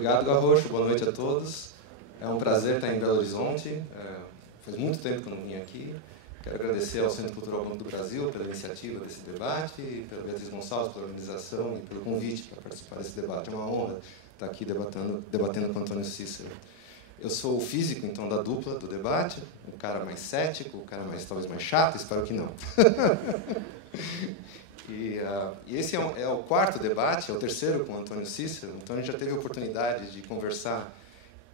Obrigado, Garrocho. Boa noite a todos. É um prazer estar em Belo Horizonte. Faz muito tempo que eu não vim aqui. Quero agradecer ao Centro Cultural Banco do Brasil pela iniciativa desse debate, pela Beatriz Gonçalves pela organização e pelo convite para participar desse debate. É uma honra estar aqui debatendo com Antônio Cícero. Eu sou o físico, então, da dupla do debate, o cara mais cético, o cara talvez mais chato, espero que não. E esse é o quarto debate, é o terceiro com o Antônio Cícero. Então, a gente já teve a oportunidade de conversar.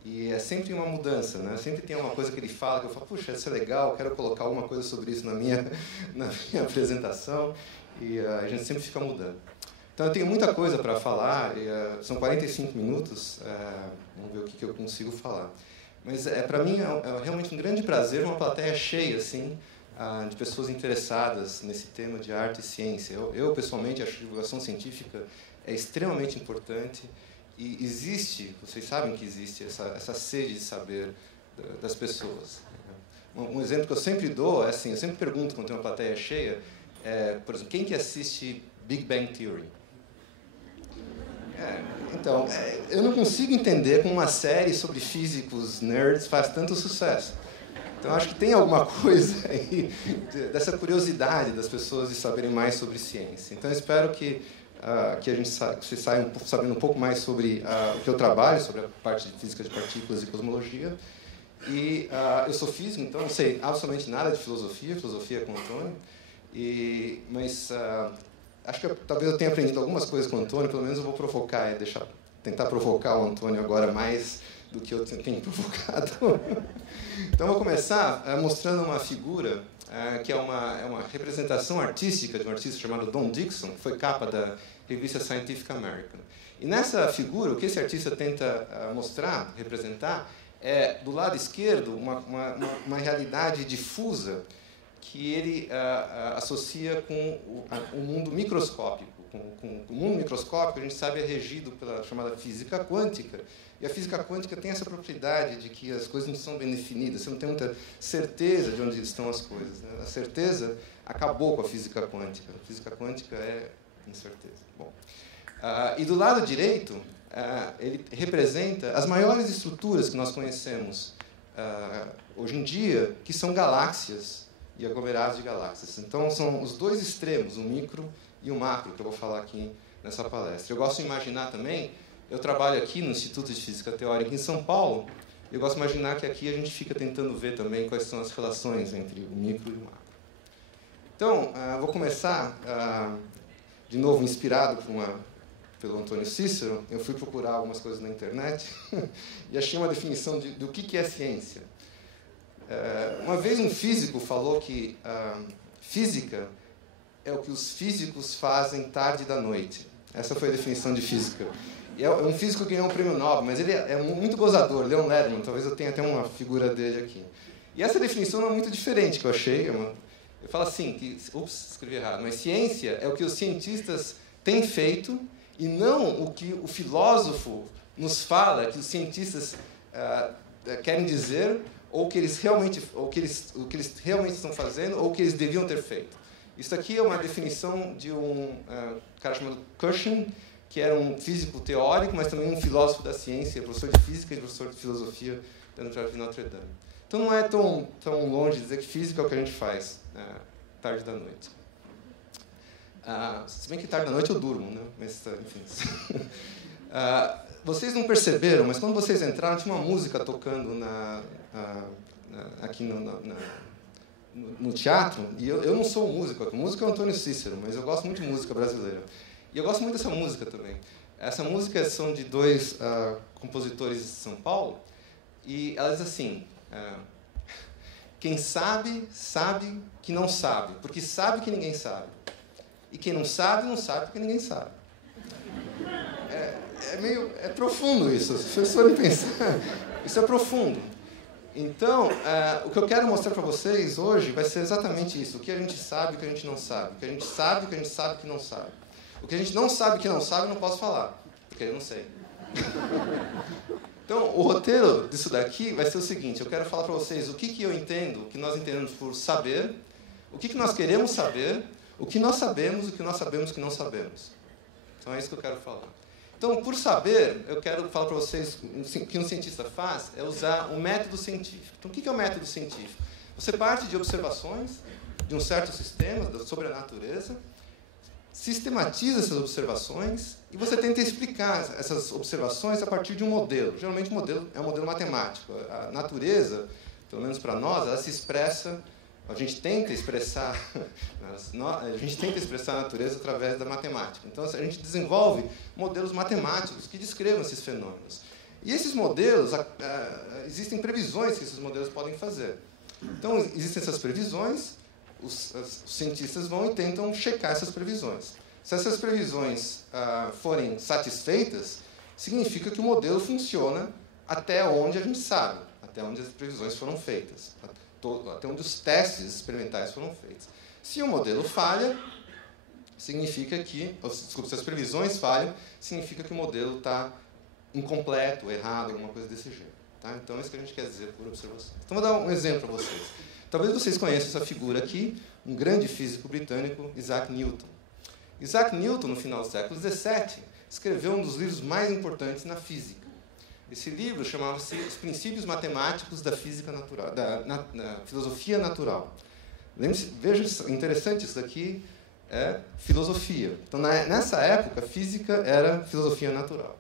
E é sempre uma mudança, né? Sempre tem uma coisa que ele fala que eu falo, puxa, isso é legal, quero colocar alguma coisa sobre isso na minha apresentação. E a gente sempre fica mudando. Então, eu tenho muita coisa para falar, são 45 minutos, vamos ver o que eu consigo falar. Mas, para mim, é realmente um grande prazer, uma plateia cheia, assim, de pessoas interessadas nesse tema de arte e ciência. Eu pessoalmente, acho que a divulgação científica é extremamente importante e existe, vocês sabem que existe essa sede de saber das pessoas. Um exemplo que eu sempre dou, é assim, eu sempre pergunto quando tem uma plateia cheia, por exemplo, quem que assiste Big Bang Theory? Então, eu não consigo entender como uma série sobre físicos nerds faz tanto sucesso. Então, acho que tem alguma coisa aí dessa curiosidade das pessoas de saberem mais sobre ciência. Então, eu espero que vocês saiam sabendo um pouco mais sobre o que eu trabalho, sobre a parte de física de partículas e cosmologia. E eu sou físico, então não sei absolutamente nada de filosofia com o Antônio. Mas acho que talvez eu tenha aprendido algumas coisas com o Antônio, pelo menos eu vou provocar, tentar provocar o Antônio agora mais do que eu tenho provocado. Então, vou começar mostrando uma figura que é uma representação artística de um artista chamado Don Dixon, que foi capa da revista Scientific American. E nessa figura, o que esse artista tenta mostrar, representar, é, do lado esquerdo, uma realidade difusa que ele associa com o mundo microscópico. Com o mundo microscópico, a gente sabe, é regido pela chamada física quântica. E a física quântica tem essa propriedade de que as coisas não são bem definidas, você não tem muita certeza de onde estão as coisas, né? A certeza acabou com a física quântica. A física quântica é incerteza. Bom, e do lado direito, ele representa as maiores estruturas que nós conhecemos hoje em dia, que são galáxias e aglomerados de galáxias. Então, são os dois extremos, o micro e o macro, que eu vou falar aqui nessa palestra. Eu gosto de imaginar também, eu trabalho aqui no Instituto de Física Teórica em São Paulo, eu gosto de imaginar que aqui a gente fica tentando ver também quais são as relações entre o micro e o macro. Então, vou começar, de novo, inspirado pelo Antônio Cícero. Eu fui procurar algumas coisas na internet e achei uma definição do que é ciência. Uma vez um físico falou que física é o que os físicos fazem tarde da noite. Essa foi a definição de física. E é um físico que ganhou um prêmio Nobel, mas ele é muito gozador, Leon Lederman, talvez eu tenha até uma figura dele aqui. E essa definição não é muito diferente, que eu achei. Eu falo assim, escrevi errado, mas ciência é o que os cientistas têm feito e não o que o filósofo nos fala, que os cientistas querem dizer, ou o que eles realmente estão fazendo, ou o que eles deviam ter feito. Isso aqui é uma definição de um cara chamado Cushing, que era um físico teórico, mas também um filósofo da ciência, professor de física e professor de filosofia da Universidade de Notre Dame. Então, não é tão longe de dizer que física é o que a gente faz tarde da noite. Se bem que tarde da noite eu durmo, né? Mas, enfim. Vocês não perceberam, mas quando vocês entraram, tinha uma música tocando aqui no teatro, e eu não sou músico, o músico é o Antônio Cícero, mas eu gosto muito de música brasileira. E eu gosto muito dessa música também. Essa música são de dois compositores de São Paulo, e ela diz assim, quem sabe, sabe que não sabe, porque sabe que ninguém sabe. E quem não sabe porque ninguém sabe. É profundo isso, se vocês forem pensar, isso é profundo. Então, o que eu quero mostrar para vocês hoje vai ser exatamente isso, o que a gente sabe e o que a gente não sabe, o que a gente sabe e o que a gente sabe que não sabe. O que a gente não sabe que não sabe, eu não posso falar, porque eu não sei. Então, o roteiro disso daqui vai ser o seguinte, eu quero falar para vocês o que eu entendo, o que nós entendemos por saber, o que nós queremos saber, o que nós sabemos e o que nós sabemos que não sabemos. Então, é isso que eu quero falar. Então, por saber, eu quero falar para vocês o que um cientista faz é usar um método científico. Então, o que é o método científico? Você parte de observações de um certo sistema sobre a natureza, sistematiza essas observações e você tenta explicar essas observações a partir de um modelo. Geralmente, o modelo é um modelo matemático. A natureza, pelo menos para nós, ela se expressa. A gente tenta expressar a natureza através da matemática. Então, a gente desenvolve modelos matemáticos que descrevam esses fenômenos. E esses modelos, existem previsões que esses modelos podem fazer. Então, existem essas previsões, os cientistas vão e tentam checar essas previsões. Se essas previsões forem satisfeitas, significa que o modelo funciona até onde a gente sabe, até onde as previsões foram feitas, até onde os testes experimentais foram feitos. Se o modelo falha, significa que... Desculpe, se as previsões falham, significa que o modelo está incompleto, errado, alguma coisa desse jeito. Tá? Então, é isso que a gente quer dizer por observação. Então, vou dar um exemplo para vocês. Talvez vocês conheçam essa figura aqui, um grande físico britânico, Isaac Newton. Isaac Newton, no final do século XVII, escreveu um dos livros mais importantes na física. Esse livro chamava-se Os Princípios Matemáticos da Física Natural, da Filosofia Natural. Veja, interessante isso daqui, é filosofia. Então, nessa época, física era filosofia natural.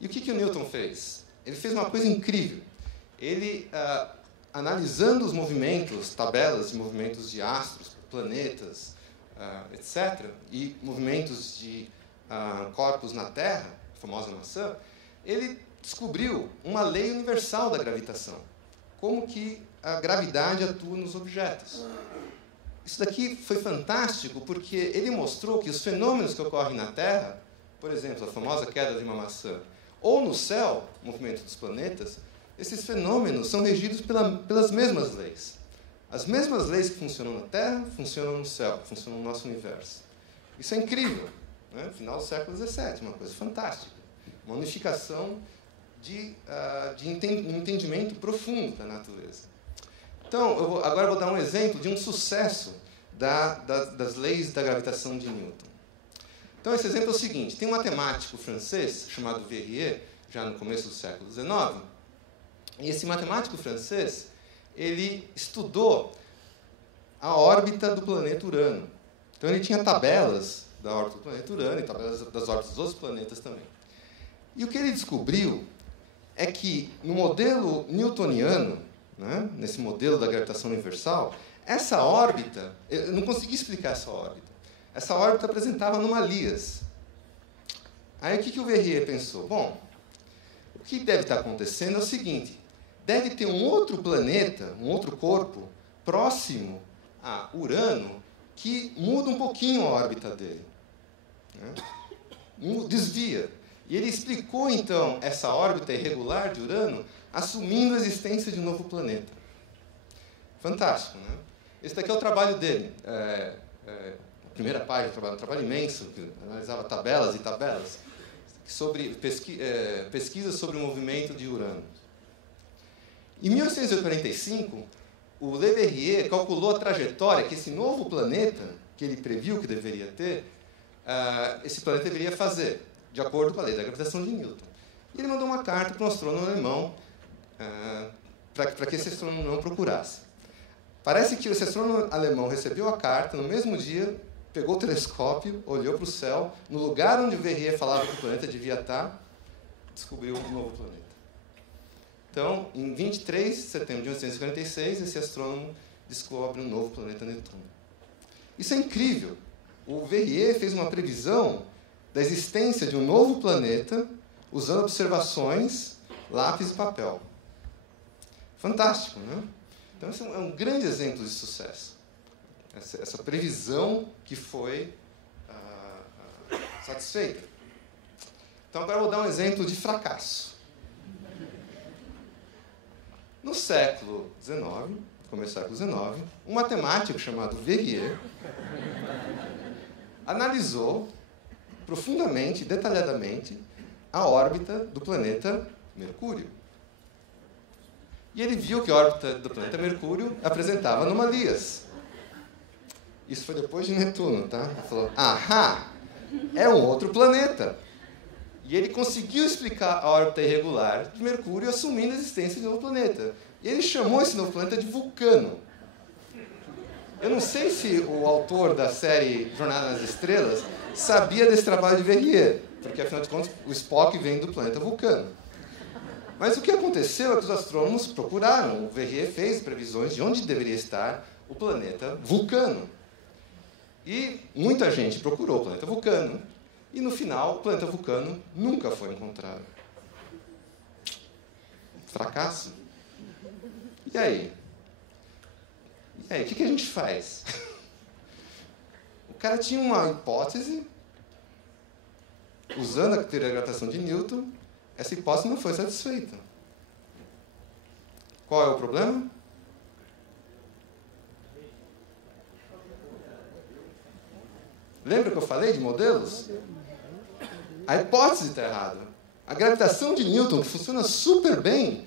E o que o Newton fez? Ele fez uma coisa incrível. Ele, analisando os movimentos, tabelas de movimentos de astros, planetas, etc., e movimentos de corpos na Terra, a famosa maçã, ele descobriu uma lei universal da gravitação. Como que a gravidade atua nos objetos. Isso daqui foi fantástico porque ele mostrou que os fenômenos que ocorrem na Terra, por exemplo, a famosa queda de uma maçã, ou no céu, o movimento dos planetas, esses fenômenos são regidos pelas mesmas leis. As mesmas leis que funcionam na Terra, funcionam no céu, funcionam no nosso universo. Isso é incrível. Né? Final do século XVII, uma coisa fantástica. Uma unificação de um entendimento profundo da natureza. Então, agora vou dar um exemplo de um sucesso das leis da gravitação de Newton. Então, esse exemplo é o seguinte. Tem um matemático francês chamado Verrier, já no começo do século XIX, e esse matemático francês, ele estudou a órbita do planeta Urano. Então, ele tinha tabelas da órbita do planeta Urano e tabelas das órbitas dos outros planetas também. E o que ele descobriu é que, no modelo newtoniano, né, nesse modelo da gravitação universal, essa órbita, eu não consegui explicar essa órbita. Essa órbita apresentava anomalias. Aí o que o Verrier pensou? Bom, o que deve estar acontecendo é o seguinte: deve ter um outro planeta, um outro corpo, próximo a Urano, que muda um pouquinho a órbita dele. Né? Desvia. E ele explicou, então, essa órbita irregular de Urano, assumindo a existência de um novo planeta. Fantástico, né? Esse daqui é o trabalho dele. A primeira página do trabalho, um trabalho imenso, que analisava tabelas e tabelas, sobre pesquisas sobre o movimento de Urano. Em 1845, o Le Verrier calculou a trajetória que esse novo planeta, que ele previu que deveria ter, esse planeta deveria fazer, de acordo com a lei da gravitação de Newton. E ele mandou uma carta para um astrônomo alemão, para que esse astrônomo não procurasse. Parece que esse astrônomo alemão recebeu a carta, no mesmo dia, pegou o telescópio, olhou para o céu, no lugar onde o Verrier falava que o planeta devia estar, descobriu um novo planeta. Então, em 23 de setembro de 1846, esse astrônomo descobre um novo planeta Netuno. Isso é incrível. O Verrier fez uma previsão da existência de um novo planeta usando observações, lápis e papel. Fantástico, né? Então, esse é um grande exemplo de sucesso. Essa previsão que foi satisfeita. Então, agora eu vou dar um exemplo de fracasso. No século XIX, começo do século XIX, um matemático chamado Verrier analisou profundamente, detalhadamente, a órbita do planeta Mercúrio. E ele viu que a órbita do planeta Mercúrio apresentava anomalias. Isso foi depois de Netuno, tá? Ele falou, ahá, é um outro planeta. E ele conseguiu explicar a órbita irregular de Mercúrio, assumindo a existência de um novo planeta. E ele chamou esse novo planeta de Vulcano. Eu não sei se o autor da série Jornada nas Estrelas sabia desse trabalho de Verrier, porque, afinal de contas, o Spock vem do planeta Vulcano. Mas o que aconteceu é que os astrônomos procuraram. O Verrier fez previsões de onde deveria estar o planeta Vulcano. E muita gente procurou o planeta Vulcano. E, no final, o planeta Vulcano nunca foi encontrado. Fracasso. E aí? E aí, o que a gente faz? O cara tinha uma hipótese, usando a teoria da gravitação de Newton, essa hipótese não foi satisfeita. Qual é o problema? Lembra que eu falei de modelos? A hipótese está errada. A gravitação de Newton, que funciona super bem,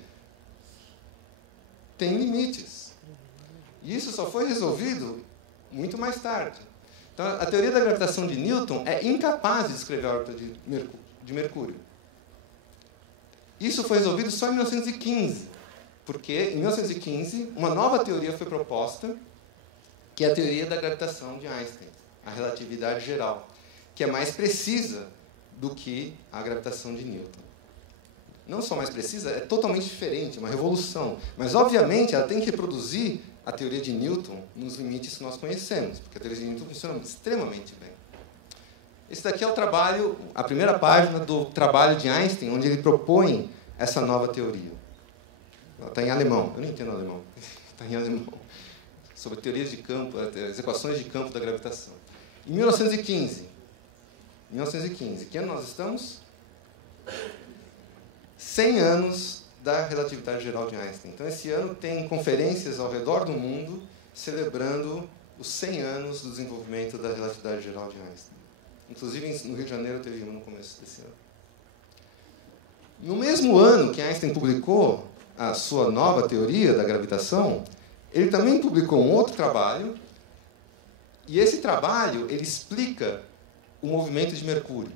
tem limites. E isso só foi resolvido muito mais tarde. Então, a teoria da gravitação de Newton é incapaz de descrever a órbita de Mercúrio. Isso foi resolvido só em 1915, porque, em 1915, uma nova teoria foi proposta, que é a teoria da gravitação de Einstein, a relatividade geral, que é mais precisa do que a gravitação de Newton. Não só mais precisa, é totalmente diferente, é uma revolução. Mas, obviamente, ela tem que reproduzir a teoria de Newton nos limites que nós conhecemos, porque a teoria de Newton funciona extremamente bem. Esse daqui é o trabalho, a primeira página do trabalho de Einstein, onde ele propõe essa nova teoria. Ela está em alemão, eu não entendo alemão, está em alemão. Sobre teorias de campo, as equações de campo da gravitação. Em 1915, que ano nós estamos? 100 anos da relatividade geral de Einstein. Então, esse ano tem conferências ao redor do mundo celebrando os 100 anos do desenvolvimento da relatividade geral de Einstein. Inclusive, no Rio de Janeiro teve uma no começo desse ano. No mesmo ano que Einstein publicou a sua nova teoria da gravitação, ele também publicou um outro trabalho, e esse trabalho ele explica o movimento de Mercúrio.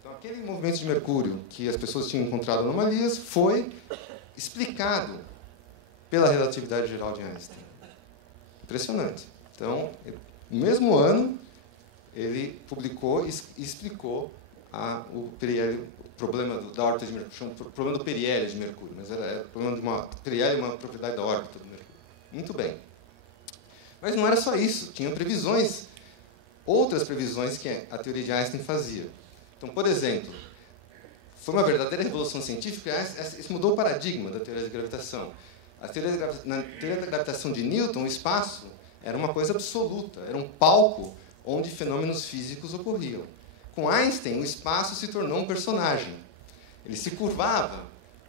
Então, aquele movimento de Mercúrio que as pessoas tinham encontrado anomalias foi explicado pela relatividade geral de Einstein. Impressionante. Então, no mesmo ano, ele publicou e explicou o problema da órbita de Mercúrio, o problema do periélio de Mercúrio, mas era o problema de uma periélio, uma propriedade da órbita do Mercúrio. Muito bem. Mas não era só isso, tinha previsões, outras previsões que a teoria de Einstein fazia. Então, por exemplo, foi uma verdadeira revolução científica, isso mudou o paradigma da teoria da gravitação. Na teoria da gravitação de Newton, o espaço era uma coisa absoluta, era um palco onde fenômenos físicos ocorriam. Com Einstein, o espaço se tornou um personagem. Ele se curvava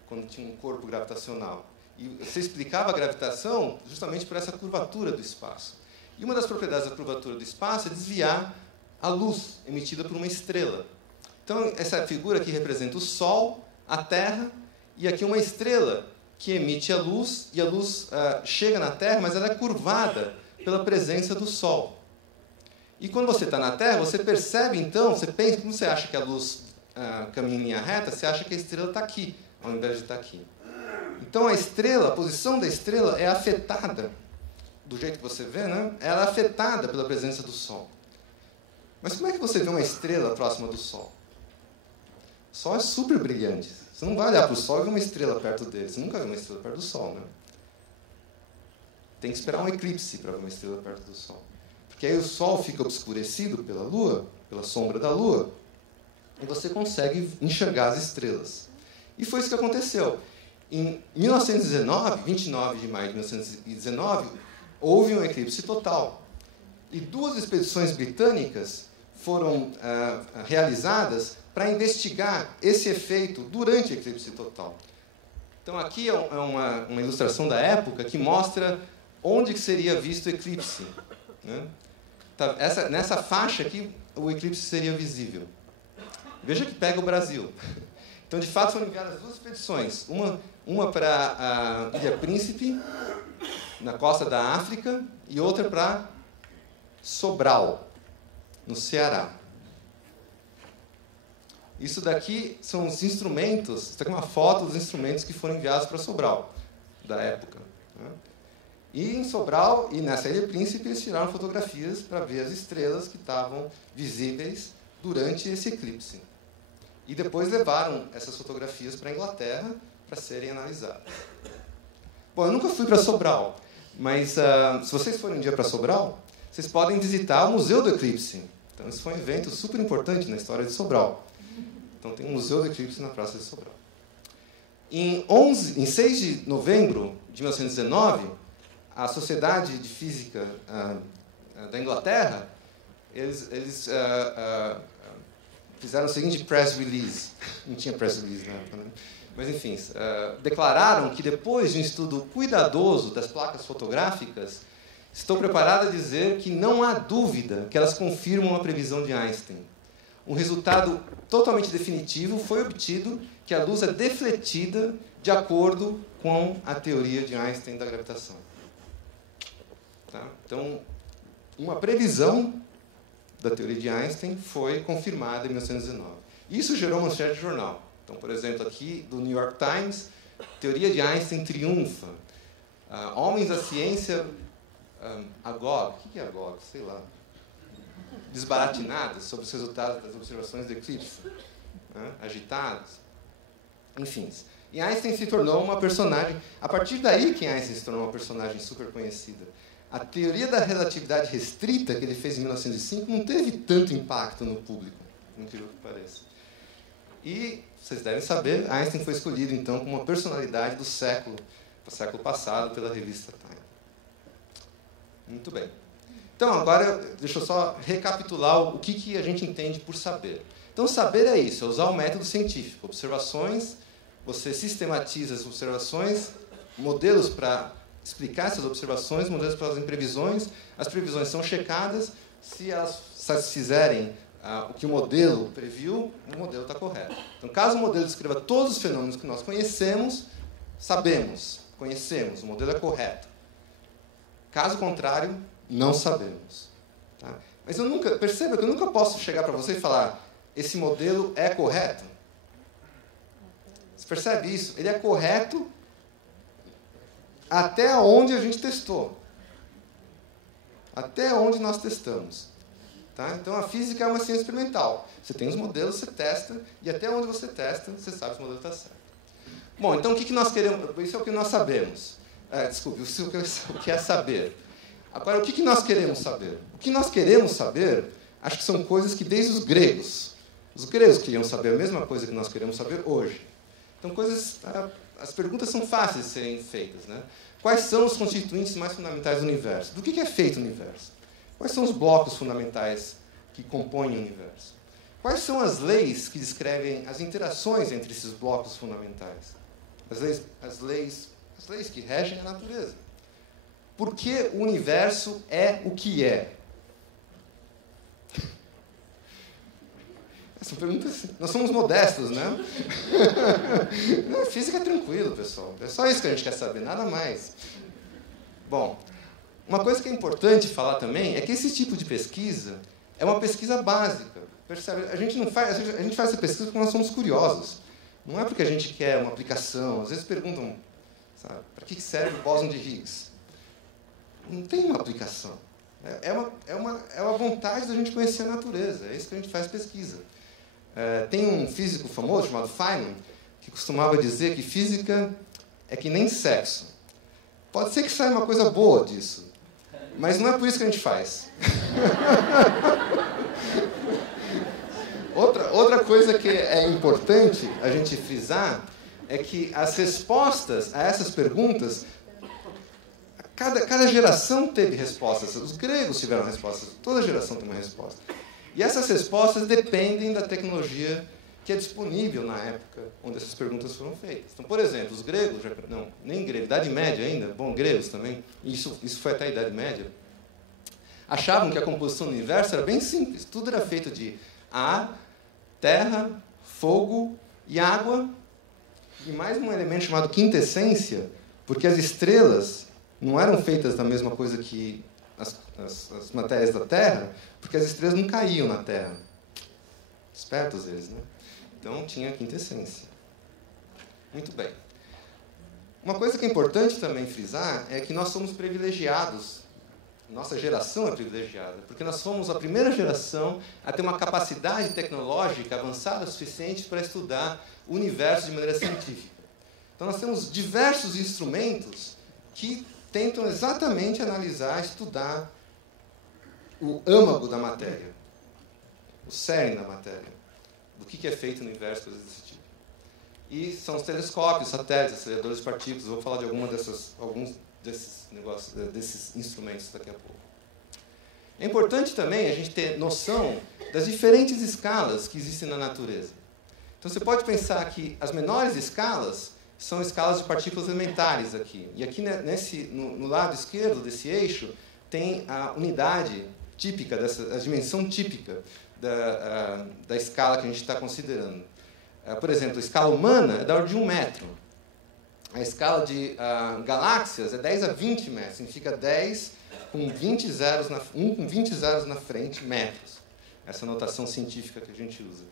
quando tinha um corpo gravitacional. E você explicava a gravitação justamente por essa curvatura do espaço. E uma das propriedades da curvatura do espaço é desviar a luz emitida por uma estrela. Então, essa figura aqui representa o Sol, a Terra, e aqui uma estrela que emite a luz, e a luz chega na Terra, mas ela é curvada pela presença do Sol. E quando você está na Terra, você percebe, então, você pensa, como você acha que a luz caminha em linha reta, você acha que a estrela está aqui, ao invés de estar aqui. Então, a estrela, a posição da estrela é afetada, do jeito que você vê, né? Ela é afetada pela presença do Sol. Mas como é que você vê uma estrela próxima do Sol? O Sol é super brilhante. Você não vai olhar para o Sol e ver uma estrela perto dele. Você nunca vê uma estrela perto do Sol, né? Tem que esperar um eclipse para ver uma estrela perto do Sol. Porque aí o Sol fica obscurecido pela Lua, pela sombra da Lua, e você consegue enxergar as estrelas. E foi isso que aconteceu. Em 1919, 29 de maio de 1919, houve um eclipse total. E 2 expedições britânicas foram realizadas para investigar esse efeito durante o eclipse total. Então, aqui é uma ilustração da época que mostra onde que seria visto o eclipse, né? Tá, nessa faixa aqui, o eclipse seria visível. Veja que pega o Brasil. Então, de fato, foram enviadas 2 expedições. Uma para a Ilha Príncipe, na costa da África, e outra para Sobral, no Ceará. Isso daqui são os instrumentos, isso aqui é uma foto dos instrumentos que foram enviados para Sobral, da época. Né? E em Sobral, e nessa Ilha Príncipe, eles tiraram fotografias para ver as estrelas que estavam visíveis durante esse eclipse. E depois levaram essas fotografias para a Inglaterra para serem analisadas. Bom, eu nunca fui para Sobral, mas se vocês forem um dia para Sobral, vocês podem visitar o Museu do Eclipse. Então, isso foi um evento super importante na história de Sobral. Então, tem um Museu do Eclipse na Praça de Sobral. Em 6 de novembro de 1919, a Sociedade de Física da Inglaterra, eles fizeram o seguinte press release. Não tinha press release na época, né? Mas, enfim, declararam que depois de um estudo cuidadoso das placas fotográficas, estou preparado a dizer que não há dúvida que elas confirmam a previsão de Einstein. Um resultado totalmente definitivo foi obtido que a luz é defletida de acordo com a teoria de Einstein da gravitação. Tá? Então, uma previsão da teoria de Einstein foi confirmada em 1919. Isso gerou manchete de jornal. Então, por exemplo, aqui do New York Times, teoria de Einstein triunfa. Homens da ciência agog, o que é agog? Sei lá. Desbaratinados sobre os resultados das observações do eclipse. Né? Agitados. Enfim. E Einstein se tornou uma personagem... A partir daí que Einstein se tornou uma personagem super conhecida. A teoria da relatividade restrita, que ele fez em 1905, não teve tanto impacto no público, incrível que pareça. E, vocês devem saber, Einstein foi escolhido, então, como uma personalidade do século passado, pela revista Time. Muito bem. Então, agora, deixa eu só recapitular o que a gente entende por saber. Então, saber é isso, é usar o método científico. Observações, você sistematiza as observações, modelos para explicar essas observações, modelos para fazerem previsões. As previsões são checadas. Se elas satisfizerem o que o modelo previu, o modelo está correto. Então, caso o modelo descreva todos os fenômenos que nós conhecemos, sabemos, conhecemos, o modelo é correto. Caso contrário, não sabemos. Tá? Mas perceba que eu nunca posso chegar para você e falar, esse modelo é correto. Você percebe isso? Ele é correto até onde a gente testou. Até onde nós testamos. Tá? Então, a física é uma ciência experimental. Você tem os modelos, você testa, e até onde você testa, você sabe se o modelo está certo. Bom, então, o que nós queremos? Isso é o que nós sabemos. Desculpe, o que é saber. Agora, o que nós queremos saber? O que nós queremos saber, acho que são coisas que desde os gregos queriam saber a mesma coisa que nós queremos saber hoje. Então, as perguntas são fáceis de serem feitas. Né? Quais são os constituintes mais fundamentais do universo? Do que é feito o universo? Quais são os blocos fundamentais que compõem o universo? Quais são as leis que descrevem as interações entre esses blocos fundamentais? As leis que regem a natureza. Por que o universo é o que é? Essa pergunta, nós somos modestos, né? Não, física é tranquilo, pessoal. É só isso que a gente quer saber, nada mais. Bom, uma coisa que é importante falar também é que esse tipo de pesquisa é uma pesquisa básica. Percebe? A gente faz essa pesquisa porque nós somos curiosos. Não é porque a gente quer uma aplicação. Às vezes perguntam, sabe, para que serve o bóson de Higgs? Não tem uma aplicação. É uma vontade da gente conhecer a natureza. É isso que a gente faz pesquisa. Tem um físico famoso chamado Feynman que costumava dizer que física é que nem sexo. Pode ser que saia uma coisa boa disso, mas não é por isso que a gente faz. Outra coisa que é importante a gente frisar é que as respostas a essas perguntas, cada geração teve respostas. Os gregos tiveram respostas, toda geração tem uma resposta. E essas respostas dependem da tecnologia que é disponível na época onde essas perguntas foram feitas. Então, por exemplo, os gregos, nem grego, Idade Média ainda, bom, gregos também, isso foi até a Idade Média, achavam que a composição do universo era bem simples. Tudo era feito de ar, terra, fogo e água, e mais um elemento chamado quintessência, porque as estrelas não eram feitas da mesma coisa que as matérias da Terra, porque as estrelas não caíam na Terra. Espertos eles, né? Então, tinha a quinta essência. Muito bem. Uma coisa que é importante também frisar é que nós somos privilegiados. Nossa geração é privilegiada, porque nós fomos a primeira geração a ter uma capacidade tecnológica avançada o suficiente para estudar o universo de maneira científica. Então, nós temos diversos instrumentos que tentam exatamente analisar, estudar o âmago da matéria, o cerne da matéria, do que é feito no universo, coisas desse tipo. E são os telescópios, satélites, aceleradores de partículas. Eu vou falar de alguns desses instrumentos daqui a pouco. É importante também a gente ter noção das diferentes escalas que existem na natureza. Então, você pode pensar que as menores escalas são escalas de partículas elementares aqui. E aqui no lado esquerdo desse eixo tem a unidade típica, a dimensão típica da escala que a gente está considerando. Por exemplo, a escala humana é da ordem de 1 metro. A escala de galáxias é 10 a 20 metros. Significa 10 com 20 zeros, 1 com 20 zeros na frente, metros. Essa é a notação científica que a gente usa.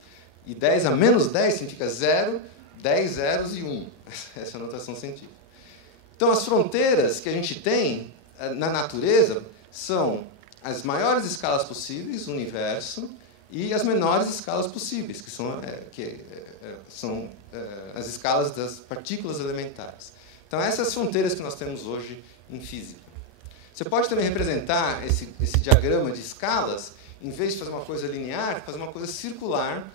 E 10 a menos 10 significa 0, 10 zeros e 1. Essa é a notação científica. Então, as fronteiras que a gente tem na natureza são as maiores escalas possíveis, o universo, e as menores escalas possíveis, que são as escalas das partículas elementares. Então, essas fronteiras que nós temos hoje em física. Você pode também representar esse diagrama de escalas, em vez de fazer uma coisa linear, fazer uma coisa circular,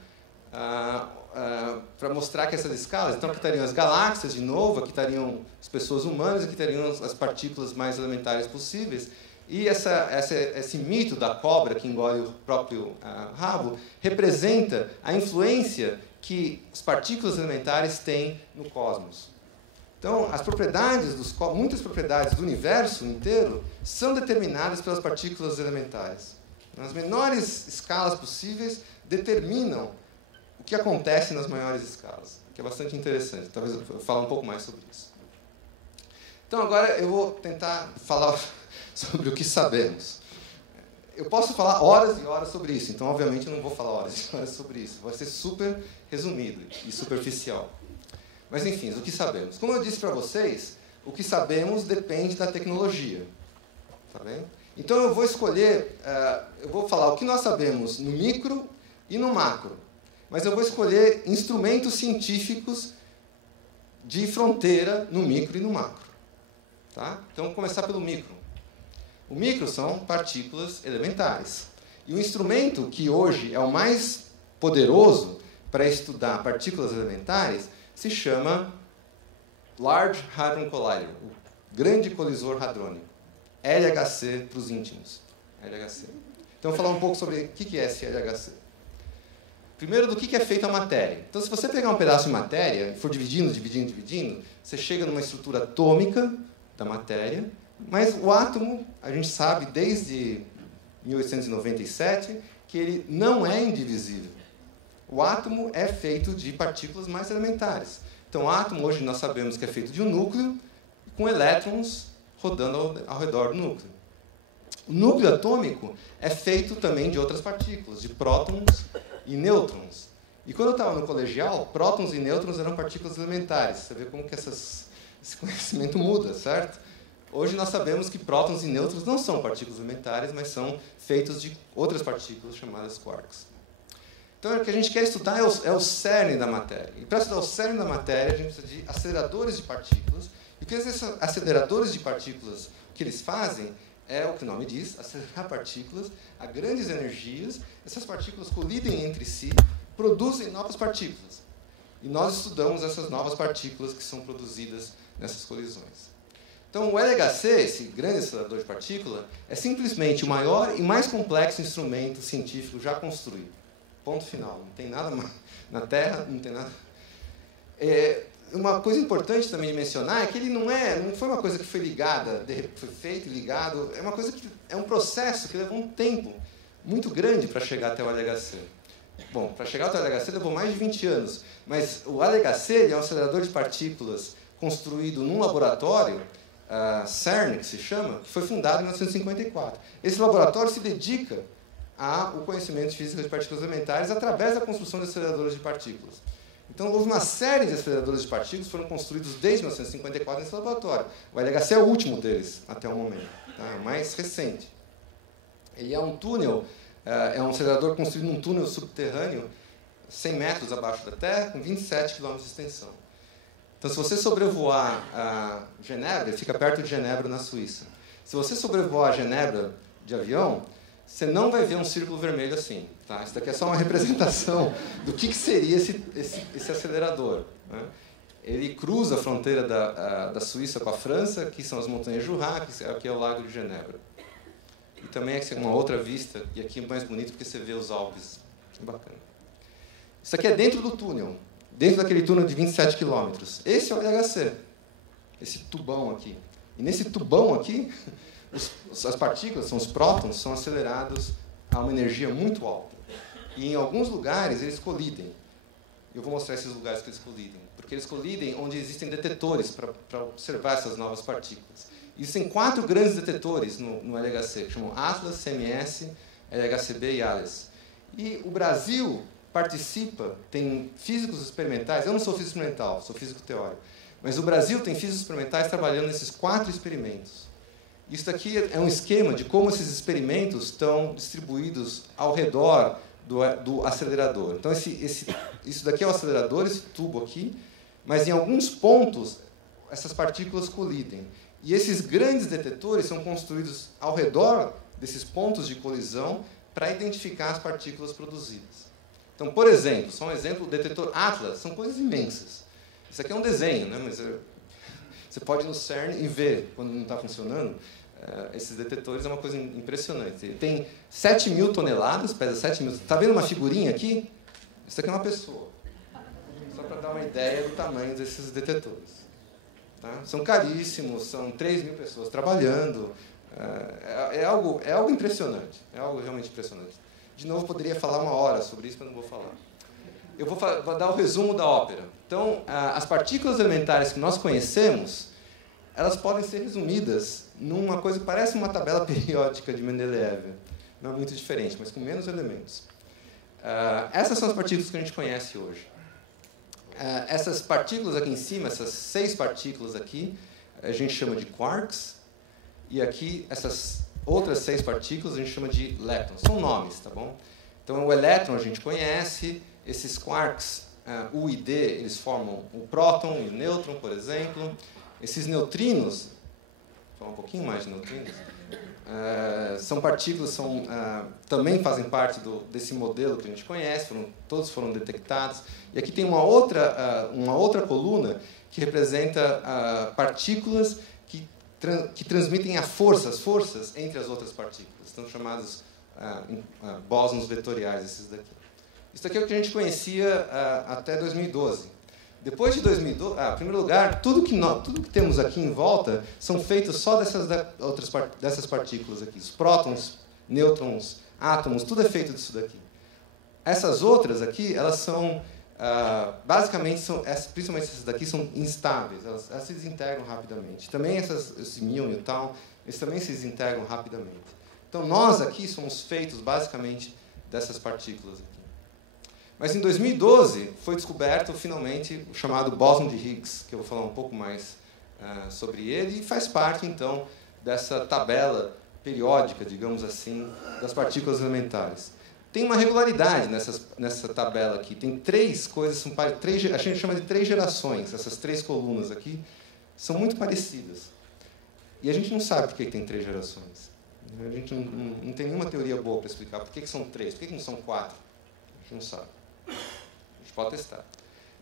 para mostrar que essas escalas... Então, aqui estariam as galáxias, de novo, aqui estariam as pessoas humanas, aqui estariam as partículas mais elementares possíveis. E esse mito da cobra que engole o próprio rabo representa a influência que as partículas elementares têm no cosmos. Então, muitas propriedades do universo inteiro são determinadas pelas partículas elementares. As menores escalas possíveis determinam o que acontece nas maiores escalas, que é bastante interessante. Talvez eu fale um pouco mais sobre isso. Então, agora eu vou tentar falar sobre o que sabemos. Eu posso falar horas e horas sobre isso, então, obviamente, eu não vou falar horas e horas sobre isso. Vai ser super resumido e superficial. Mas, enfim, o que sabemos? Como eu disse para vocês, o que sabemos depende da tecnologia. Tá bem? Então, eu vou escolher... eu vou falar o que nós sabemos no micro e no macro. Mas eu vou escolher instrumentos científicos de fronteira no micro e no macro. Tá? Então, vamos começar pelo micro. O micro são partículas elementares. E o instrumento que hoje é o mais poderoso para estudar partículas elementares se chama Large Hadron Collider, o Grande Colisor Hadrônico. LHC para os íntimos. LHC. Então, eu vou falar um pouco sobre o que é esse LHC. Primeiro, do que é feita a matéria. Então, se você pegar um pedaço de matéria e for dividindo, você chega numa estrutura atômica da matéria, mas o átomo, a gente sabe desde 1897 que ele não é indivisível. O átomo é feito de partículas mais elementares. Então, o átomo, hoje, nós sabemos que é feito de um núcleo com elétrons rodando ao redor do núcleo. O núcleo atômico é feito também de outras partículas, de prótons e nêutrons. E quando eu estava no colegial, prótons e nêutrons eram partículas elementares. Você vê como que esse conhecimento muda, certo? Hoje nós sabemos que prótons e nêutrons não são partículas elementares, mas são feitos de outras partículas chamadas quarks. Então, o que a gente quer estudar é o cerne da matéria. E para estudar o cerne da matéria, a gente precisa de aceleradores de partículas. E o que esses aceleradores de partículas, o que eles fazem é o que o nome diz, acelerar partículas a grandes energias. Essas partículas colidem entre si, produzem novas partículas. E nós estudamos essas novas partículas que são produzidas nessas colisões. Então, o LHC, esse grande acelerador de partícula, é simplesmente o maior e mais complexo instrumento científico já construído. Ponto final. Não tem nada mais. Na Terra, não tem nada. Uma coisa importante também de mencionar é que ele não foi uma coisa que foi ligada, foi feito e ligado. É uma coisa que é um processo que levou um tempo muito grande para chegar até o LHC. Bom, para chegar até o LHC levou mais de 20 anos, mas o LHC é um acelerador de partículas construído num laboratório, CERN, que se chama, que foi fundado em 1954. Esse laboratório se dedica o conhecimento de física de partículas elementares através da construção de aceleradores de partículas. Então, houve uma série de aceleradores de partículas que foram construídos desde 1954 nesse laboratório. O LHC é o último deles, até o momento, tá? O mais recente. Ele é um túnel, é um acelerador construído num túnel subterrâneo, 100 metros abaixo da Terra, com 27 km de extensão. Então, se você sobrevoar Genebra, ele fica perto de Genebra, na Suíça. Se você sobrevoar Genebra de avião, você não vai ver um círculo vermelho assim. Tá? Isso daqui é só uma representação do que seria esse acelerador. Né? Ele cruza a fronteira da Suíça com a França, que são as montanhas Jura, que aqui é o Lago de Genebra. E também é uma outra vista, e aqui é mais bonito porque você vê os Alpes. É bacana. Isso aqui é dentro do túnel, dentro daquele túnel de 27 quilômetros. Esse é o LHC, esse tubão aqui. E nesse tubão aqui, as partículas, são os prótons, são acelerados a uma energia muito alta. E em alguns lugares eles colidem. Eu vou mostrar esses lugares que eles colidem. Porque eles colidem onde existem detetores para observar essas novas partículas. Existem 4 grandes detetores no LHC, que chamam Atlas, CMS, LHCb e ALES. E o Brasil participa, tem físicos experimentais. Eu não sou físico experimental, sou físico teórico. Mas o Brasil tem físicos experimentais trabalhando nesses 4 experimentos. Isso aqui é um esquema de como esses experimentos estão distribuídos ao redor do acelerador. Então, isso daqui é o acelerador, esse tubo aqui, mas em alguns pontos essas partículas colidem. E esses grandes detetores são construídos ao redor desses pontos de colisão para identificar as partículas produzidas. Então, por exemplo, só um exemplo, o detetor Atlas, são coisas imensas. Isso aqui é um desenho, né? Mas você pode ir no CERN e ver quando não está funcionando. Esses detetores é uma coisa impressionante. Ele tem 7.000 toneladas, pesa 7.000. Está vendo uma figurinha aqui? Isso aqui é uma pessoa. Só para dar uma ideia do tamanho desses detetores. Tá? São caríssimos, são 3.000 pessoas trabalhando. É algo impressionante. É algo realmente impressionante. De novo, poderia falar 1 hora sobre isso, mas não vou falar. Eu vou dar o resumo da ópera. Então, as partículas elementares que nós conhecemos, elas podem ser resumidas numa coisa que parece uma tabela periódica de Mendeleev. Não é muito diferente, mas com menos elementos. Essas são as partículas que a gente conhece hoje. Essas partículas aqui em cima, essas 6 partículas aqui, a gente chama de quarks. E aqui, essas outras 6 partículas, a gente chama de létrons. São nomes, tá bom? Então, o elétron a gente conhece. Esses quarks, U e D, eles formam o próton e o nêutron, por exemplo. Esses neutrinos, vou falar um pouquinho mais de neutrinos, são partículas, também fazem parte desse modelo que a gente conhece, todos foram detectados. E aqui tem uma outra coluna que representa partículas que transmitem as forças entre as outras partículas. Estão chamados bósons vetoriais, esses daqui. Isso daqui é o que a gente conhecia até 2012. Depois de 2012, em primeiro lugar, tudo que temos aqui em volta são feitos só dessas partículas aqui. Os prótons, nêutrons, átomos, tudo é feito disso daqui. Essas outras aqui, elas são, basicamente, principalmente essas daqui, são instáveis. Elas se desintegram rapidamente. Também esse míon e tal, eles também se desintegram rapidamente. Então, nós aqui somos feitos, basicamente, dessas partículas aqui. Mas em 2012 foi descoberto finalmente o chamado bóson de Higgs, que eu vou falar um pouco mais sobre ele, e faz parte então dessa tabela periódica, digamos assim, das partículas elementares. Tem uma regularidade nessa tabela aqui. Tem 3 coisas, a gente chama de 3 gerações. Essas 3 colunas aqui são muito parecidas. E a gente não sabe por que tem 3 gerações. A gente não tem nenhuma teoria boa para explicar por que são 3, por que não são 4. A gente não sabe. A gente pode testar.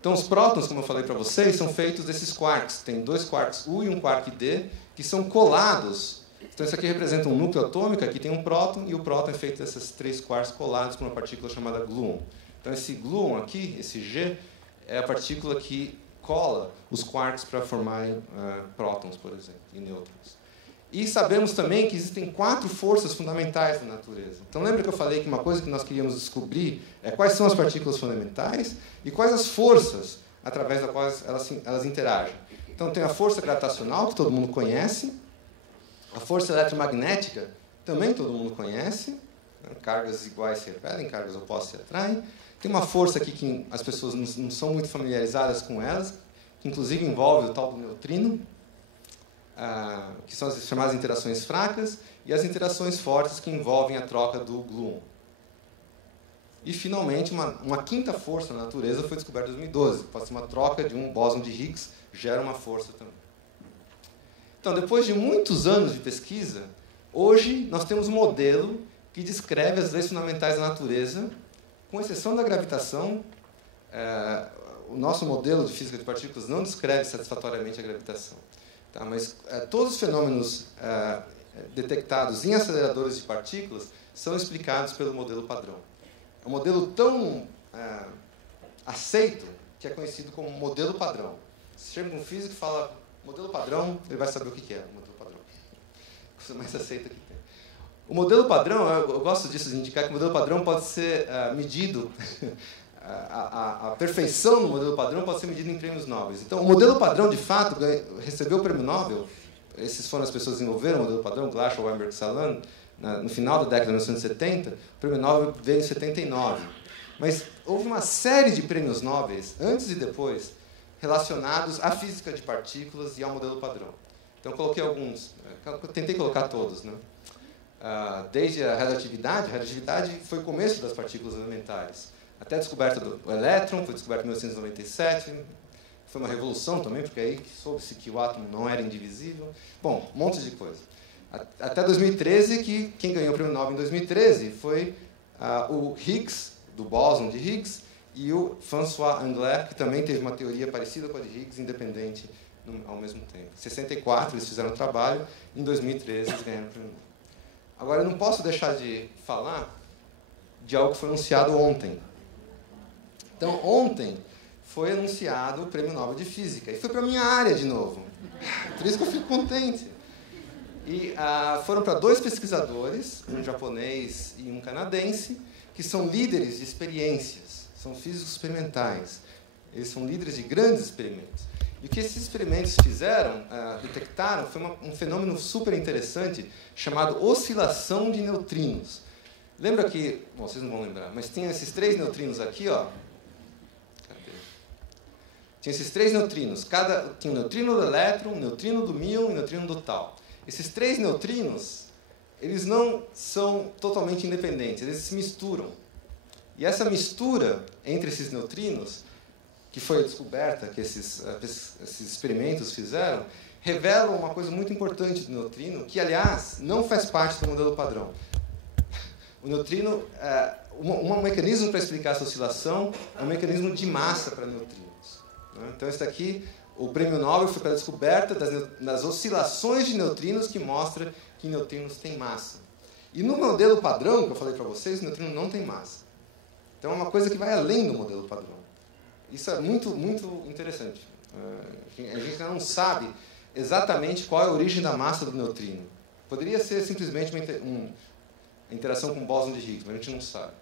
Então, os prótons, como eu falei para vocês, são feitos desses quarks. Tem 2 quarks U e um quark D, que são colados. Então, isso aqui representa um núcleo atômico, aqui tem um próton, e o próton é feito desses 3 quarks colados por uma partícula chamada gluon. Então, esse gluon aqui, esse G, é a partícula que cola os quarks para formarem prótons, por exemplo, e nêutrons. E sabemos também que existem 4 forças fundamentais na natureza. Então, lembra que eu falei que uma coisa que nós queríamos descobrir é quais são as partículas fundamentais e quais as forças através das quais elas interagem. Então, tem a força gravitacional, que todo mundo conhece, a força eletromagnética, também todo mundo conhece, Cargas iguais se repelem, cargas opostas se atraem. Tem uma força aqui que as pessoas não são muito familiarizadas com elas, que inclusive envolve o tal do neutrino, que são as chamadas interações fracas, e as interações fortes, que envolvem a troca do gluon. E, finalmente, uma quinta força na natureza foi descoberta em 2012. Pode ser uma troca de um bóson de Higgs, gera uma força também. Então, depois de muitos anos de pesquisa, hoje nós temos um modelo que descreve as leis fundamentais da natureza, com exceção da gravitação. O nosso modelo de física de partículas não descreve satisfatoriamente a gravitação. Tá? Mas todos os fenômenos detectados em aceleradores de partículas são explicados pelo modelo padrão. É um modelo tão aceito que é conhecido como modelo padrão. Se chega um físico e fala modelo padrão, ele vai saber o que é o modelo padrão. A coisa mais aceita que tem. O modelo padrão, eu gosto disso, de indicar que o modelo padrão pode ser medido, a perfeição do modelo padrão pode ser medida em prêmios Nobel. Então, o modelo padrão, de fato, recebeu o prêmio Nobel. Essas foram as pessoas que desenvolveram o modelo padrão, Glashow, Weinberg e Salan, no final da década de 1970. O prêmio Nobel veio em 79. Mas houve uma série de prêmios Nobel, antes e depois, relacionados à física de partículas e ao modelo padrão. Então, coloquei alguns, tentei colocar todos, né? Desde a relatividade foi o começo das partículas elementares. Até a descoberta do elétron, foi descoberta em 1997, foi uma revolução também, porque aí soube-se que o átomo não era indivisível. Bom, um monte de coisa. Até 2013, que quem ganhou o prêmio Nobel em 2013 foi o Higgs, do bóson de Higgs, e o François Englert, que também teve uma teoria parecida com a de Higgs, independente ao mesmo tempo. Em 64 eles fizeram o trabalho, em 2013 eles ganharam o prêmio Nobel. Agora, eu não posso deixar de falar de algo que foi anunciado ontem. Então, ontem foi anunciado o Prêmio Nobel de Física. E foi para a minha área de novo. Por isso que eu fico contente. E foram para 2 pesquisadores, um japonês e um canadense, que são líderes de experiências, são físicos experimentais. Eles são líderes de grandes experimentos. E o que esses experimentos fizeram, detectaram, foi um fenômeno super interessante chamado oscilação de neutrinos. Lembra que, bom, vocês não vão lembrar, mas tem esses 3 neutrinos aqui, ó. Cadê? Tinha esses 3 neutrinos. Tinha o neutrino do elétron, o neutrino do míon e o neutrino do tal. Esses 3 neutrinos, eles não são totalmente independentes, eles se misturam. E essa mistura entre esses neutrinos, que foi a descoberta que esses experimentos fizeram, revelam uma coisa muito importante do neutrino, que, aliás, não faz parte do modelo padrão. O neutrino, um mecanismo para explicar essa oscilação é um mecanismo de massa para neutrinos. Né? Então, esse aqui, o prêmio Nobel foi para a descoberta das oscilações de neutrinos, que mostra que neutrinos têm massa. E no modelo padrão, que eu falei para vocês, o neutrino não tem massa. Então, é uma coisa que vai além do modelo padrão. Isso é muito, muito interessante. A gente ainda não sabe exatamente qual é a origem da massa do neutrino. Poderia ser simplesmente uma interação com o bóson de Higgs, mas a gente não sabe.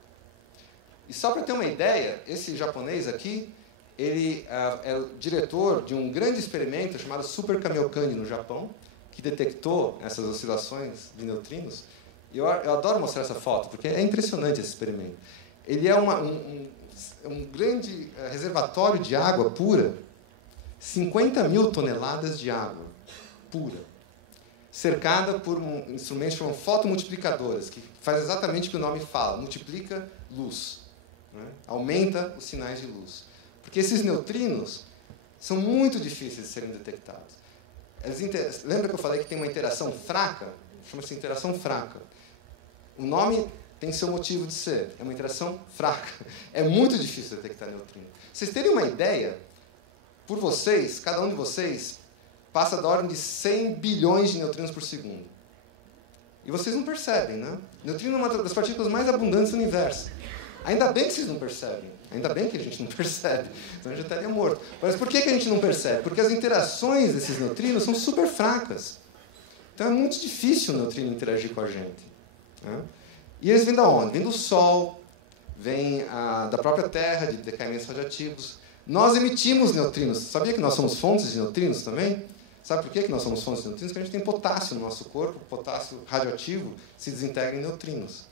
E só para ter uma ideia, esse japonês aqui, ele é o diretor de um grande experimento chamado Super Kamiokande, no Japão, que detectou essas oscilações de neutrinos. E eu adoro mostrar essa foto, porque é impressionante esse experimento. Ele é um grande reservatório de água pura, 50 mil toneladas de água pura, cercada por um instrumento chamado fotomultiplicadoras, que faz exatamente o que o nome fala, multiplica luz, né? Aumenta os sinais de luz. Porque esses neutrinos são muito difíceis de serem detectados. Lembra que eu falei que tem uma interação fraca? Chama-se interação fraca. O nome tem seu motivo de ser. É uma interação fraca. É muito difícil detectar neutrino. Vocês terem uma ideia, por vocês, cada um de vocês, passa da ordem de 100 bilhões de neutrinos por segundo. E vocês não percebem, né? Neutrino é uma das partículas mais abundantes do universo. Ainda bem que vocês não percebem. Ainda bem que a gente não percebe. Senão a gente estaria morto. Mas por que a gente não percebe? Porque as interações desses neutrinos são super fracas. Então é muito difícil o neutrino interagir com a gente. Né? E eles vêm da onde? Vêm do Sol, vêm da própria Terra, de decaimentos radioativos. Nós emitimos neutrinos. Sabia que nós somos fontes de neutrinos também? Sabe por que nós somos fontes de neutrinos? Porque a gente tem potássio no nosso corpo. O potássio radioativo se desintegra em neutrinos.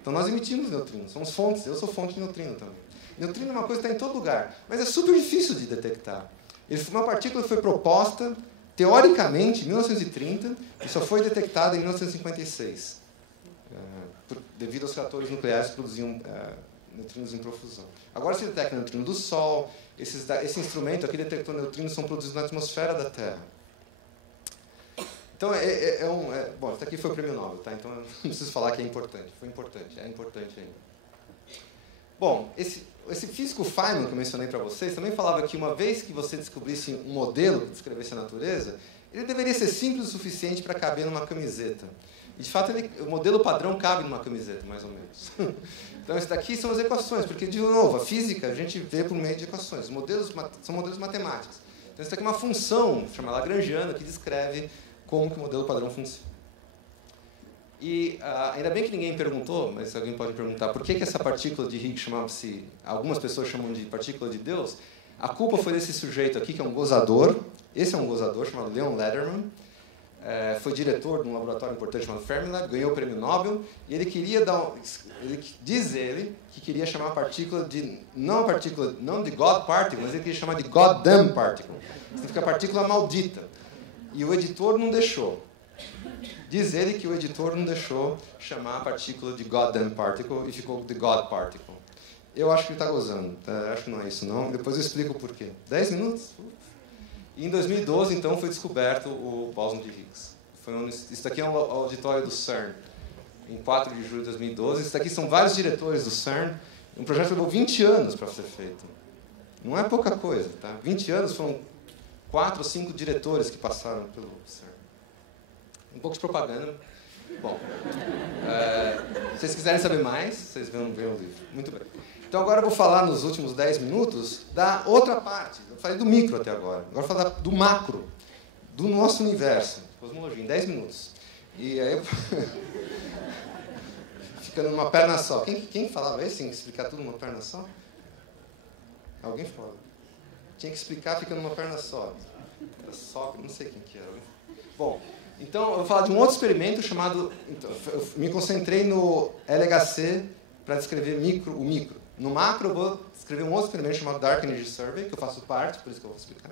Então nós emitimos neutrinos, somos fontes, eu sou fonte de neutrino também. Neutrino é uma coisa que está em todo lugar, mas é super difícil de detectar. Uma partícula foi proposta, teoricamente, em 1930, e só foi detectada em 1956, devido aos reatores nucleares que produziam neutrinos em profusão. Agora se detecta neutrino do Sol, esse instrumento aqui detectou neutrinos que são produzidos na atmosfera da Terra. Então, bom, isso aqui foi o prêmio Nobel, tá? Então eu não preciso falar que é importante. Foi importante, é importante ainda. Bom, esse físico Feynman que eu mencionei para vocês também falava que uma vez que você descobrisse um modelo que descrevesse a natureza, ele deveria ser simples o suficiente para caber numa camiseta. E, de fato, o modelo padrão cabe numa camiseta, mais ou menos. Então, isso daqui são as equações, porque, de novo, a física a gente vê por meio de equações. Os modelos são modelos matemáticos. Então, isso daqui é uma função chamada lagrangiana que descreve como que o modelo padrão funciona. E ainda bem que ninguém perguntou, mas alguém pode perguntar, por que essa partícula de Higgs chamava-se, algumas pessoas chamam de partícula de Deus? A culpa foi desse sujeito aqui, que é um gozador. Esse é um gozador chamado Leon Lederman. Foi diretor de um laboratório importante chamado Fermilab, ganhou o prêmio Nobel, e ele queria diz ele que queria chamar a partícula de, não de God Particle, mas ele queria chamar de Goddamn Particle. Significa partícula maldita. E o editor não deixou. Diz ele que o editor não deixou chamar a partícula de Goddamn Particle e ficou de God Particle. Eu acho que ele está gozando. Tá? Acho que não é isso, não. Depois eu explico o porquê. 10 minutos? E em 2012, então, foi descoberto o bóson de Higgs. Isso daqui é um auditório do CERN, em 4 de julho de 2012. Isso daqui são vários diretores do CERN. Um projeto que levou 20 anos para ser feito. Não é pouca coisa, tá? 20 anos foram 4 ou 5 diretores que passaram pelo CERN. Um pouco de propaganda. Bom, se vocês quiserem saber mais, vocês vão ver o livro. Muito bem. Então, agora eu vou falar, nos últimos 10 minutos, da outra parte. Eu falei do micro até agora. Agora eu vou falar do macro, do nosso universo. Cosmologia, em 10 minutos. E aí eu... Fica numa perna só. Quem falava isso? Tinha que explicar tudo numa perna só? Alguém falava? Tinha que explicar, fica numa perna só. Era só, não sei quem que era. Bom, então eu vou falar de um outro experimento chamado... Então, eu me concentrei no LHC para descrever o micro. No macro, eu vou escrever um outro experimento chamado Dark Energy Survey, que eu faço parte, por isso que eu vou explicar.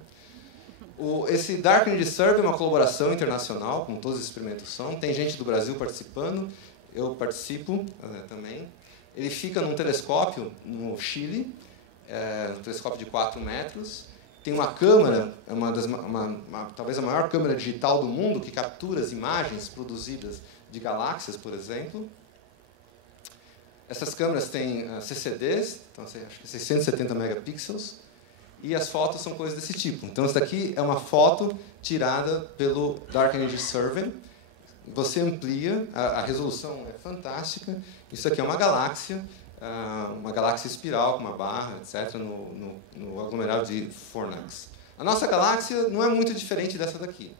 Esse Dark Energy Survey é uma colaboração internacional, como todos os experimentos são. Tem gente do Brasil participando, eu participo também. Ele fica num telescópio no Chile, um telescópio de 4 metros. Tem uma câmera, talvez a maior câmera digital do mundo, que captura as imagens produzidas de galáxias, por exemplo. Essas câmeras têm CCDs, então, acho que 670 megapixels, e as fotos são coisas desse tipo. Então, essa daqui é uma foto tirada pelo Dark Energy Survey. Você amplia, a resolução é fantástica. Isso aqui é uma galáxia espiral com uma barra, etc., no aglomerado de Fornax. A nossa galáxia não é muito diferente dessa daqui.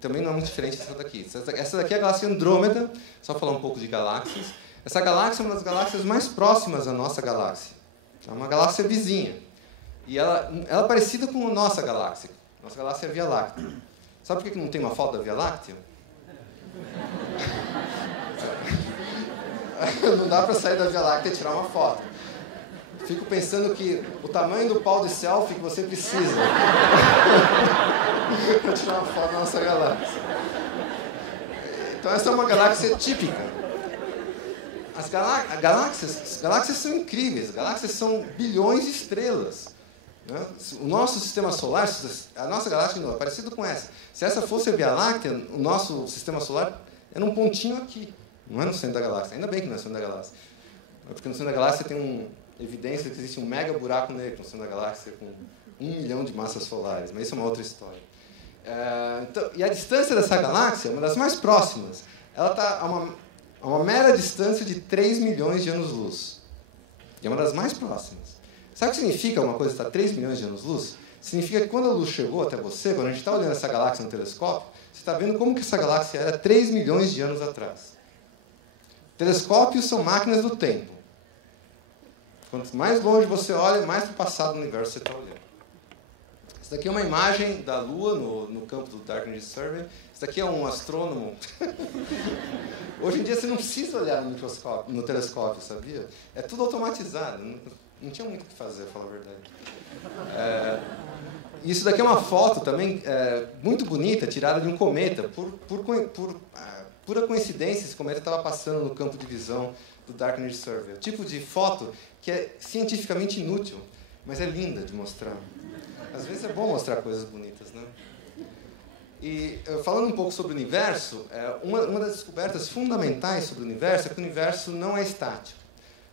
Também não é muito diferente dessa daqui. Essa daqui é a galáxia Andrômeda, só falar um pouco de galáxias. Essa galáxia é uma das galáxias mais próximas da nossa galáxia. É uma galáxia vizinha. E ela é parecida com a nossa galáxia. Nossa galáxia é a Via Láctea. Sabe por que não tem uma foto da Via Láctea? Não dá para sair da Via Láctea e tirar uma foto. Fico pensando que o tamanho do pau de selfie que você precisa para tirar uma foto da nossa galáxia. Então, essa é uma galáxia típica. As galáxias são incríveis. As galáxias são bilhões de estrelas. Né? O nosso sistema solar, a nossa galáxia não é parecido com essa. Se essa fosse a Via Láctea, o nosso sistema solar era um pontinho aqui. Não é no centro da galáxia. Ainda bem que não é no centro da galáxia. Porque no centro da galáxia tem evidência que existe um mega buraco negro no centro da galáxia com 1 milhão de massas solares. Mas isso é uma outra história. E a distância dessa galáxia, uma das mais próximas, ela está a uma mera distância de 3 milhões de anos-luz. E é uma das mais próximas. Sabe o que significa uma coisa estar a 3 milhões de anos-luz? Significa que quando a luz chegou até você, quando a gente está olhando essa galáxia no telescópio, você está vendo como que essa galáxia era 3 milhões de anos atrás. Telescópios são máquinas do tempo. Quanto mais longe você olha, mais para o passado do universo você está olhando. Isso daqui é uma imagem da Lua no campo do Dark Energy Survey. Isso daqui é um astrônomo. Hoje em dia você não precisa olhar no microscópio, no telescópio, sabia? É tudo automatizado, não tinha muito o que fazer, pra falar a verdade. Isso daqui é uma foto também muito bonita, tirada de um cometa. Por pura coincidência, esse cometa estava passando no campo de visão do Dark Energy Survey. O tipo de foto que é cientificamente inútil, mas é linda de mostrar. Às vezes é bom mostrar coisas bonitas, né? E, falando um pouco sobre o universo, uma das descobertas fundamentais sobre o universo é que o universo não é estático.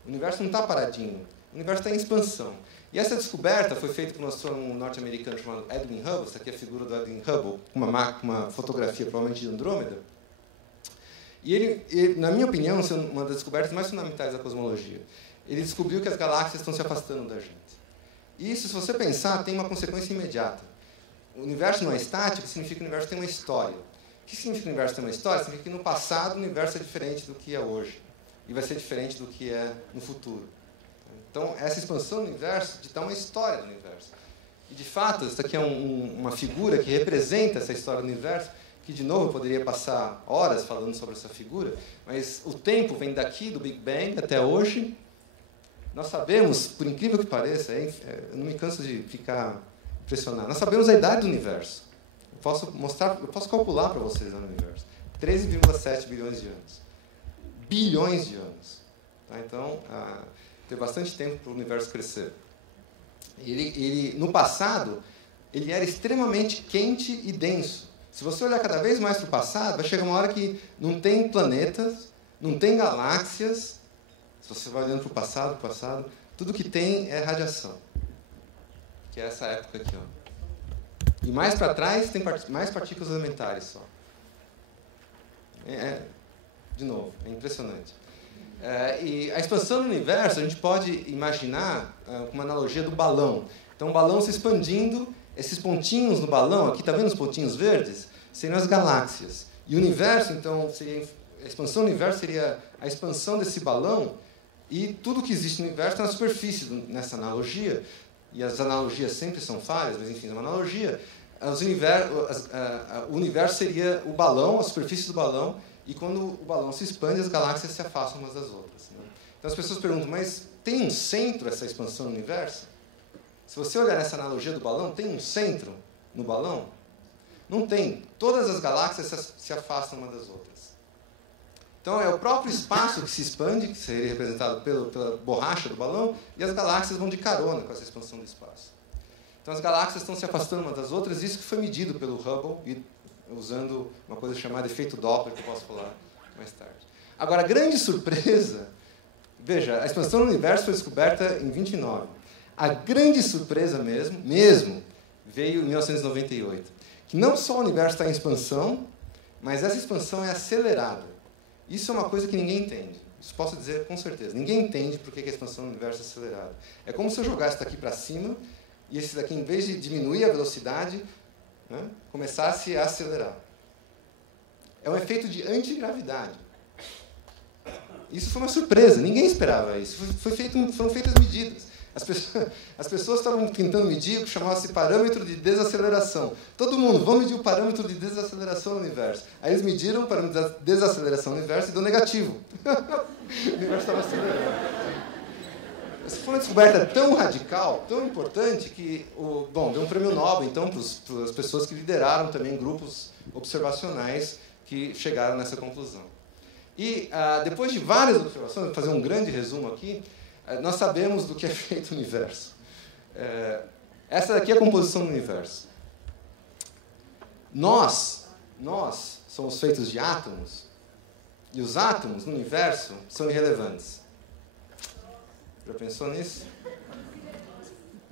O universo não está paradinho. O universo está em expansão. E essa descoberta foi feita por um astrônomo norte-americano chamado Edwin Hubble. Essa aqui é a figura do Edwin Hubble, uma fotografia provavelmente de Andrômeda. E ele, na minha opinião, é uma das descobertas mais fundamentais da cosmologia. Ele descobriu que as galáxias estão se afastando da gente. E isso, se você pensar, tem uma consequência imediata. O universo não é estático, significa que o universo tem uma história. O que significa que o universo tem uma história? Significa que no passado o universo é diferente do que é hoje. E vai ser diferente do que é no futuro. Então, essa expansão do universo dá uma história do universo. E, de fato, essa aqui é uma figura que representa essa história do universo, que, de novo, eu poderia passar horas falando sobre essa figura, mas o tempo vem daqui, do Big Bang, até hoje. Nós sabemos, por incrível que pareça, eu não me canso de ficar impressionado, nós sabemos a idade do universo. Eu posso calcular para vocês o universo. 13,7 bilhões de anos. Bilhões de anos. Tá? Então, tem bastante tempo para o universo crescer. No passado, ele era extremamente quente e denso. Se você olhar cada vez mais para o passado, vai chegar uma hora que não tem planetas, não tem galáxias. Se você vai olhando para o passado, tudo que tem é radiação. Que é essa época aqui. Ó. E mais para trás, tem mais partículas elementares só. De novo, é impressionante. E a expansão do universo, a gente pode imaginar com uma analogia do balão. Então, o balão se expandindo, esses pontinhos no balão, aqui está vendo os pontinhos verdes? Seriam as galáxias. E o universo, então, a expansão do universo seria a expansão desse balão, e tudo que existe no universo está na superfície nessa analogia, e as analogias sempre são falhas, mas enfim, é uma analogia. O universo seria o balão, a superfície do balão, e quando o balão se expande, as galáxias se afastam umas das outras. Né? Então as pessoas perguntam, mas tem um centro essa expansão do universo? Se você olhar nessa analogia do balão, tem um centro no balão? Não tem. Todas as galáxias se afastam umas das outras. Então é o próprio espaço que se expande, que seria representado pela borracha do balão, e as galáxias vão de carona com essa expansão do espaço. Então as galáxias estão se afastando umas das outras, isso que foi medido pelo Hubble, usando uma coisa chamada efeito Doppler, que eu posso falar mais tarde. Agora, a grande surpresa... Veja, a expansão do universo foi descoberta em 29. A grande surpresa mesmo veio em 1998. Que não só o universo está em expansão, mas essa expansão é acelerada. Isso é uma coisa que ninguém entende. Isso posso dizer com certeza. Ninguém entende por que a expansão do universo é acelerada. É como se eu jogasse daqui para cima e esse daqui, em vez de diminuir a velocidade, né, começasse a acelerar. É um efeito de antigravidade. Isso foi uma surpresa. Ninguém esperava isso. Foram feitas medidas. As pessoas estavam tentando medir o que chamava-se parâmetro de desaceleração. Todo mundo, vamos medir o parâmetro de desaceleração do universo. Aí eles mediram o parâmetro de desaceleração do universo e deu negativo. O universo estava acelerando. Essa foi uma descoberta tão radical, tão importante, que deu um prêmio Nobel, então, para as pessoas que lideraram também grupos observacionais que chegaram nessa conclusão. E, depois de várias observações, vou fazer um grande resumo aqui, nós sabemos do que é feito o universo. Essa daqui é a composição do universo. Nós somos feitos de átomos, e os átomos no universo são irrelevantes. Já pensou nisso?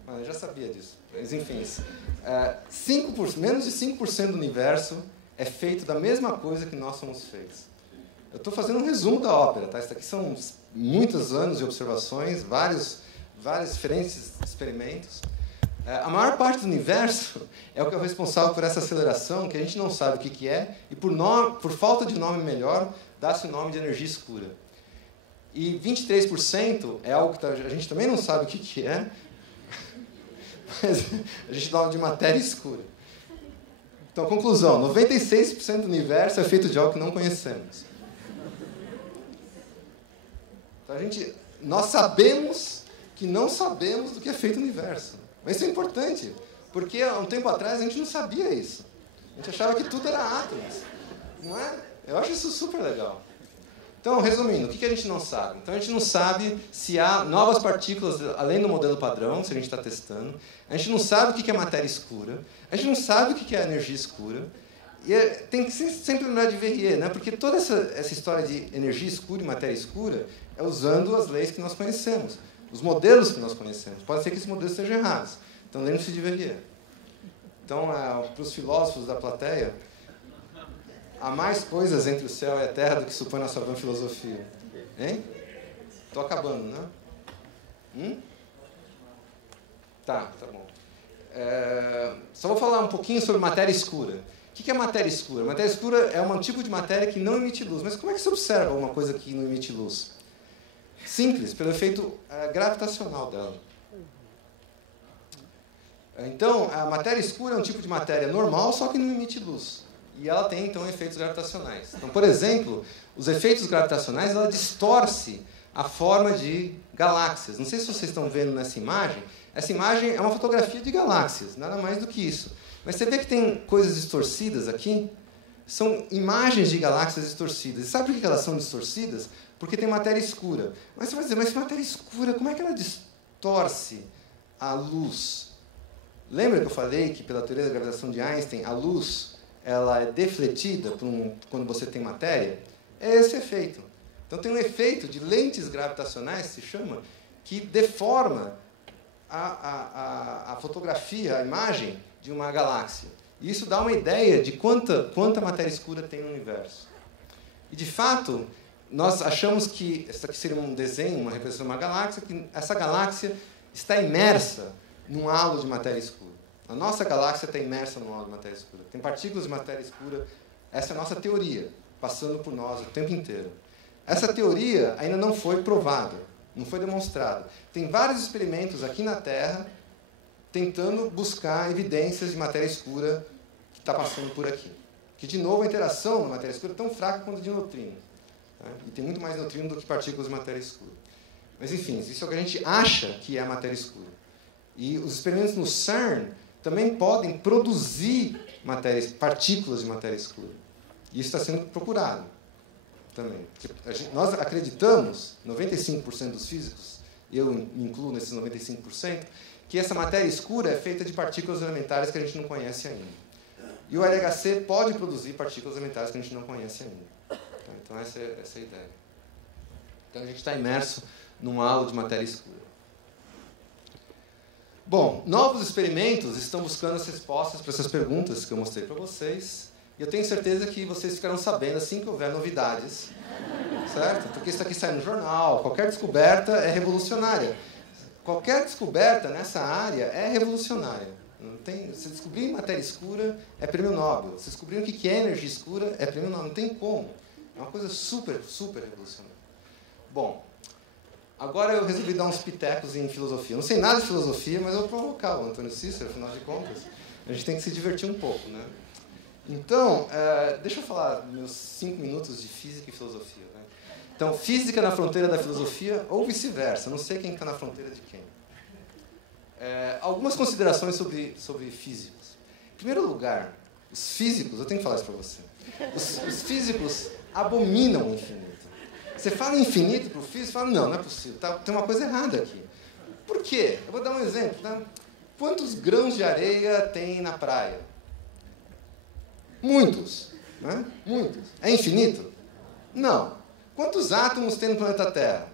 Eu já sabia disso. Mas, enfim, menos de 5% do universo é feito da mesma coisa que nós somos feitos. Eu estou fazendo um resumo da ópera. Tá? Isso aqui são muitos anos de observações, vários diferentes experimentos. A maior parte do universo é o que é responsável por essa aceleração, que a gente não sabe o que é, e por falta de nome melhor, dá-se o nome de energia escura. E 23% é algo que a gente também não sabe o que é, mas a gente dá o nome de matéria escura. Então, conclusão, 96% do universo é feito de algo que não conhecemos. Então, nós sabemos que não sabemos do que é feito o universo. Mas isso é importante, porque há um tempo atrás a gente não sabia isso. A gente achava que tudo era átomos. Não é? Eu acho isso super legal. Então, resumindo, o que a gente não sabe? Então, a gente não sabe se há novas partículas além do modelo padrão, se a gente está testando. A gente não sabe o que é matéria escura. A gente não sabe o que é energia escura. E tem que sempre lembrar de Verrier, né? Porque toda essa história de energia escura e matéria escura é usando as leis que nós conhecemos, os modelos que nós conhecemos. Pode ser que esses modelos estejam errados. Então, lembre-se de Verrier. Então, para os filósofos da plateia, há mais coisas entre o céu e a terra do que supõe nossa vã filosofia. Hein? Estou acabando, né? Tá bom. Só vou falar um pouquinho sobre matéria escura. O que é matéria escura? Matéria escura é um tipo de matéria que não emite luz. Mas como é que se observa uma coisa que não emite luz? Simples, pelo efeito gravitacional dela. Então, a matéria escura é um tipo de matéria normal, só que não emite luz. E ela tem, então, efeitos gravitacionais. Então, por exemplo, os efeitos gravitacionais, ela distorce a forma de galáxias. Não sei se vocês estão vendo nessa imagem. Essa imagem é uma fotografia de galáxias, nada mais do que isso. Mas você vê que tem coisas distorcidas aqui? São imagens de galáxias distorcidas. E sabe por que elas são distorcidas? Porque tem matéria escura. Mas você vai dizer, mas matéria escura, como é que ela distorce a luz? Lembra que eu falei que, pela teoria da gravitação de Einstein, a luz ela é defletida quando você tem matéria? É esse efeito. Então, tem um efeito de lentes gravitacionais, se chama, que deforma a fotografia, a imagem de uma galáxia. E isso dá uma ideia de quanta matéria escura tem no universo. E, de fato, nós achamos que isso aqui seria um desenho, uma representação de uma galáxia, que essa galáxia está imersa num halo de matéria escura. A nossa galáxia está imersa num halo de matéria escura. Tem partículas de matéria escura. Essa é a nossa teoria, passando por nós o tempo inteiro. Essa teoria ainda não foi provada, não foi demonstrada. Tem vários experimentos aqui na Terra tentando buscar evidências de matéria escura que está passando por aqui. Que, de novo, a interação da matéria escura é tão fraca quanto a de neutrinos. Tá? E tem muito mais neutrino do que partículas de matéria escura. Mas, enfim, isso é o que a gente acha que é a matéria escura. E os experimentos no CERN também podem produzir partículas de matéria escura. E isso está sendo procurado também. Nós acreditamos, 95% dos físicos, eu me incluo nesses 95%, que essa matéria escura é feita de partículas elementares que a gente não conhece ainda. E o LHC pode produzir partículas elementares que a gente não conhece ainda. Então, essa é a ideia. Então, a gente está imerso num halo de matéria escura. Bom, novos experimentos estão buscando as respostas para essas perguntas que eu mostrei para vocês. E eu tenho certeza que vocês ficarão sabendo assim que houver novidades. Certo? Porque isso aqui sai no jornal. Qualquer descoberta é revolucionária. Qualquer descoberta nessa área é revolucionária. Se descobrir matéria escura, é prêmio Nobel. Se descobrir o que é energia escura, é prêmio Nobel. Não tem como. É uma coisa super, super revolucionária. Bom, agora eu resolvi dar uns pitecos em filosofia. Não sei nada de filosofia, mas eu vou provocar o Antônio Cícero, afinal de contas. A gente tem que se divertir um pouco, né? Então, deixa eu falar meus 5 minutos de física e filosofia. Né? Então, física na fronteira da filosofia ou vice-versa. Não sei quem está na fronteira de quem. Algumas considerações sobre físicos. Em primeiro lugar, os físicos, eu tenho que falar isso para você. Os físicos abominam o infinito. Você fala infinito para o físico, fala, não é possível, tem uma coisa errada aqui. Por quê? Eu vou dar um exemplo. Tá? Quantos grãos de areia tem na praia? Muitos. Né? Muitos. É infinito? Não. Quantos átomos tem no planeta Terra?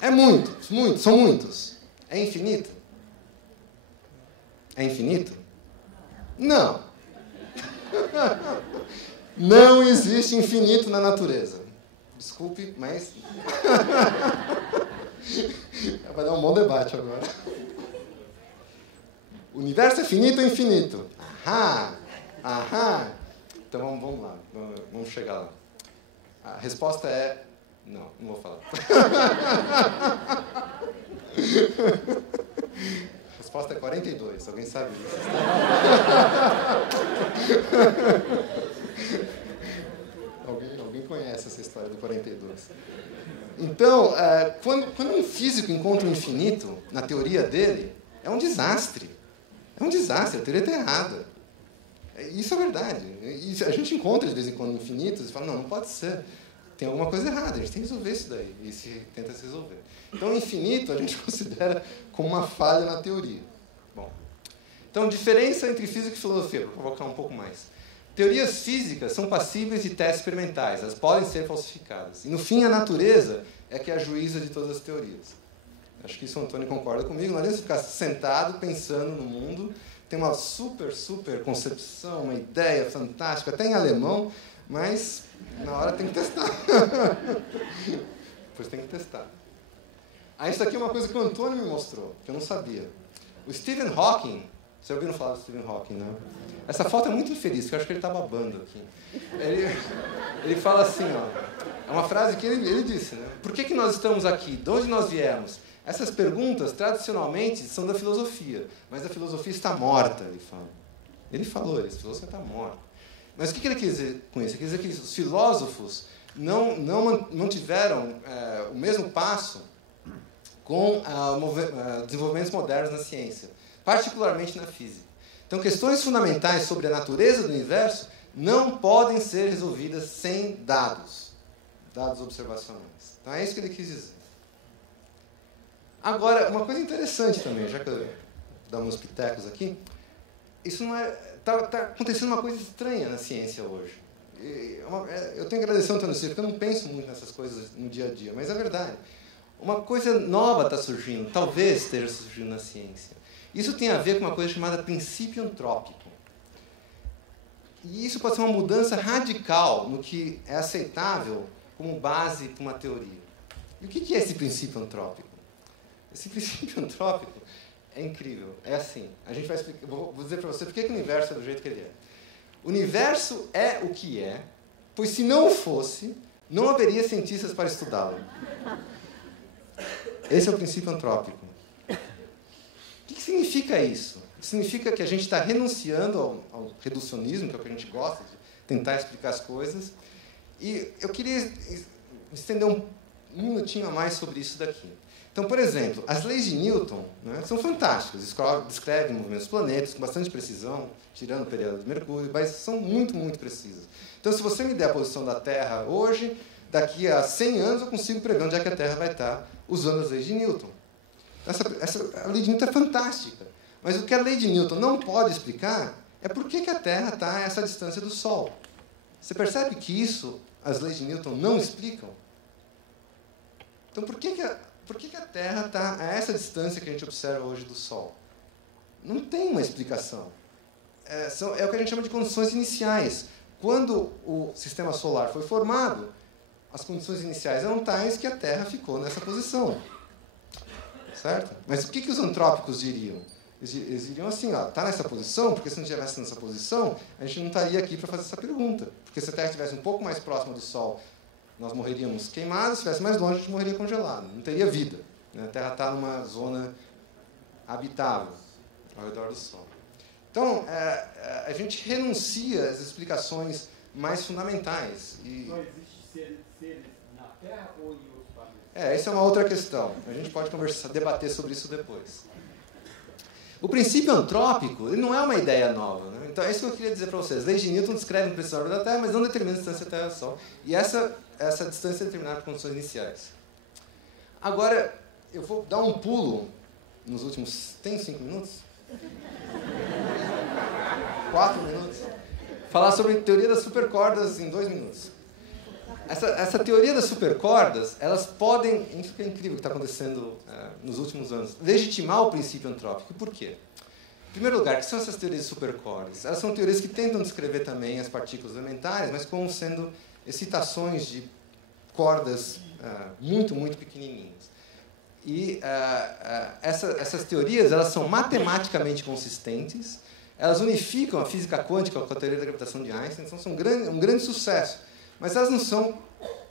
É muitos, muitos, são muitos. É infinito? É infinito? Não. Não existe infinito na natureza. Desculpe, mas... Vai dar um bom debate agora. O universo é finito ou infinito? Aham. Aham. Então vamos lá. Vamos chegar lá. A resposta é... Não vou falar. A resposta é 42. Alguém sabe disso? Alguém conhece essa história do 42. Então, quando um físico encontra o infinito, na teoria dele, é um desastre. É um desastre, a teoria está errada. Isso é verdade. E a gente encontra, de vez em quando, infinitos e fala, não pode ser. Tem alguma coisa errada, a gente tem que resolver isso daí. E tenta se resolver. Então, o infinito a gente considera como uma falha na teoria. Bom, então, diferença entre física e filosofia, para provocar um pouco mais. Teorias físicas são passíveis de testes experimentais, elas podem ser falsificadas. E, no fim, a natureza é que é a juíza de todas as teorias. Acho que isso o Antônio concorda comigo. Não adianta ficar sentado, pensando no mundo, tem uma super concepção, uma ideia fantástica, até em alemão, mas na hora tem que testar. Depois tem que testar. Isso aqui é uma coisa que o Antônio me mostrou, que eu não sabia. O Stephen Hawking, vocês ouviram falar do Stephen Hawking, né? Essa foto é muito infeliz, porque eu acho que ele está babando aqui. Ele fala assim, ó, é uma frase que ele disse, né? Por que nós estamos aqui? De onde nós viemos? Essas perguntas, tradicionalmente, são da filosofia, mas a filosofia está morta, ele fala. Ele falou isso, a filosofia está morta. Mas o que ele quer dizer com isso? Ele quer dizer que os filósofos não tiveram o mesmo passo com desenvolvimentos modernos na ciência, particularmente na física. Então, questões fundamentais sobre a natureza do universo não podem ser resolvidas sem dados observacionais. Então, é isso que ele quis dizer. Agora, uma coisa interessante também, já que eu dou uns pitecos aqui, isso não é... Está acontecendo uma coisa estranha na ciência hoje. Eu tenho que agradecer ao Antônio Silva, porque eu não penso muito nessas coisas no dia a dia, mas é verdade. Uma coisa nova está surgindo, talvez esteja surgindo na ciência. Isso tem a ver com uma coisa chamada princípio antrópico. E isso pode ser uma mudança radical no que é aceitável como base para uma teoria. E o que é esse princípio antrópico? Esse princípio antrópico é incrível. É assim, a gente vai explicar, vou dizer para você por que o universo é do jeito que ele é. O universo é o que é, pois se não fosse, não haveria cientistas para estudá-lo. Esse é o princípio antrópico. O que significa isso? Significa que a gente está renunciando ao reducionismo, que é o que a gente gosta, de tentar explicar as coisas. E eu queria estender um minutinho a mais sobre isso daqui. Então, por exemplo, as leis de Newton, né, são fantásticas. Descrevem movimentos dos planetas com bastante precisão, tirando o período de Mercúrio, mas são muito precisas. Então, se você me der a posição da Terra hoje, daqui a 100 anos eu consigo prever onde é que a Terra vai estar usando as leis de Newton. A lei de Newton é fantástica. Mas o que a lei de Newton não pode explicar é por que a Terra está a essa distância do Sol. Você percebe que isso as leis de Newton não explicam? Então, por que a Terra está a essa distância que a gente observa hoje do Sol? Não tem uma explicação. É o que a gente chama de condições iniciais. Quando o sistema solar foi formado, as condições iniciais eram tais que a Terra ficou nessa posição. Certo? Mas o que os antrópicos diriam? Eles diriam assim, está nessa posição, porque se não estivesse nessa posição, a gente não estaria aqui para fazer essa pergunta. Porque se a Terra estivesse um pouco mais próxima do Sol, nós morreríamos queimados, se estivesse mais longe, a gente morreria congelado. Não teria vida. Né? A Terra está numa zona habitável, ao redor do Sol. Então, a gente renuncia às explicações mais fundamentais. Só existe seres na Terra ou em outros planetas? Essa é uma outra questão. A gente pode debater sobre isso depois. O princípio antrópico ele não é uma ideia nova. Né? Então, é isso que eu queria dizer para vocês. As leis de Newton descrevem o precisão da Terra, mas não determinam a distância da Terra do Sol. E essa distância é determinada por condições iniciais. Agora, eu vou dar um pulo nos últimos... Tem 5 minutos? 4 minutos? Falar sobre a teoria das supercordas em 2 minutos. Essa teoria das supercordas, elas podem... Isso que é incrível que está acontecendo nos últimos anos. Legitimar o princípio antrópico. Por quê? Em primeiro lugar, o que são essas teorias de supercordas? Elas são teorias que tentam descrever também as partículas elementares, mas como sendo excitações de cordas muito pequenininhas. E essas teorias elas são matematicamente consistentes, elas unificam a física quântica com a teoria da gravitação de Einstein, então são um grande sucesso. Mas elas não são,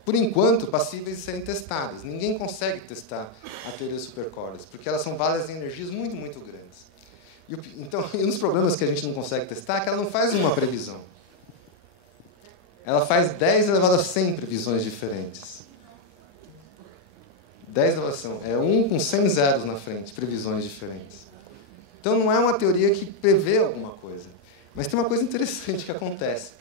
por enquanto, passíveis de serem testadas. Ninguém consegue testar a teoria das supercordas, porque elas são várias energias muito grandes. E um dos problemas que a gente não consegue testar é que ela não faz uma previsão. ela faz 10 elevado a 100 previsões diferentes. 10 elevado a 100. É 1 com 100 zeros na frente, previsões diferentes. Então, não é uma teoria que prevê alguma coisa. Mas tem uma coisa interessante que acontece.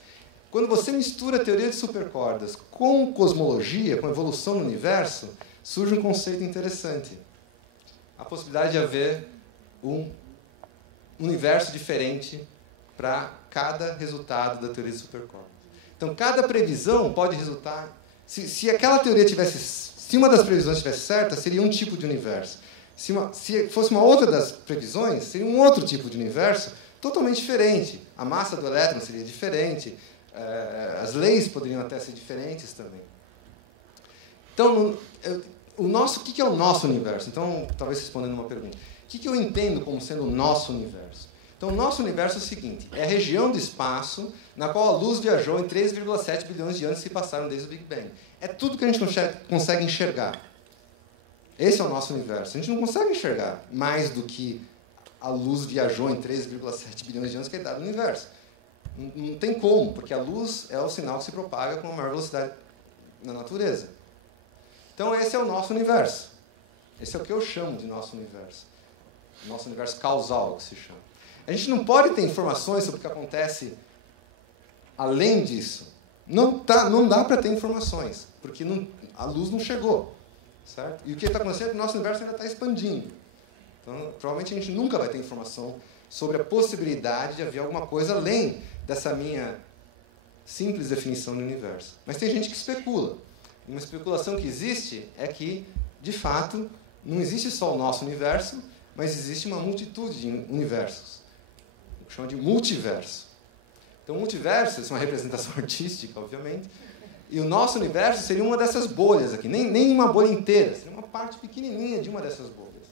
Quando você mistura a teoria de supercordas com cosmologia, com evolução no universo, surge um conceito interessante. A possibilidade de haver um universo diferente para cada resultado da teoria de supercordas. Então, cada previsão pode resultar... Se aquela teoria tivesse... Se uma das previsões estivesse certa, seria um tipo de universo. Se fosse uma outra das previsões, seria um outro tipo de universo totalmente diferente. A massa do elétron seria diferente. As leis poderiam até ser diferentes também. Então, o que é o nosso universo? Então, talvez respondendo uma pergunta. O que eu entendo como sendo o nosso universo? Então, o nosso universo é o seguinte. É a região do espaço na qual a luz viajou em 3,7 bilhões de anos que passaram desde o Big Bang. É tudo que a gente consegue enxergar. Esse é o nosso universo. A gente não consegue enxergar mais do que a luz viajou em 3,7 bilhões de anos, que é a idade do universo. Não tem como, porque a luz é o sinal que se propaga com a maior velocidade na natureza. Então, esse é o nosso universo. Esse é o que eu chamo de nosso universo. Nosso universo causal, que se chama. A gente não pode ter informações sobre o que acontece além disso. Não dá para ter informações, porque a luz não chegou. Certo? E o que está acontecendo é que o nosso universo ainda está expandindo. Então, provavelmente a gente nunca vai ter informação sobre a possibilidade de haver alguma coisa além dessa minha simples definição do universo. Mas tem gente que especula. E uma especulação que existe é que, de fato, não existe só o nosso universo, mas existe uma multitude de universos. O que chama de multiverso. Então, o multiverso, isso é uma representação artística, obviamente, e o nosso universo seria uma dessas bolhas aqui. Nem uma bolha inteira, seria uma parte pequenininha de uma dessas bolhas.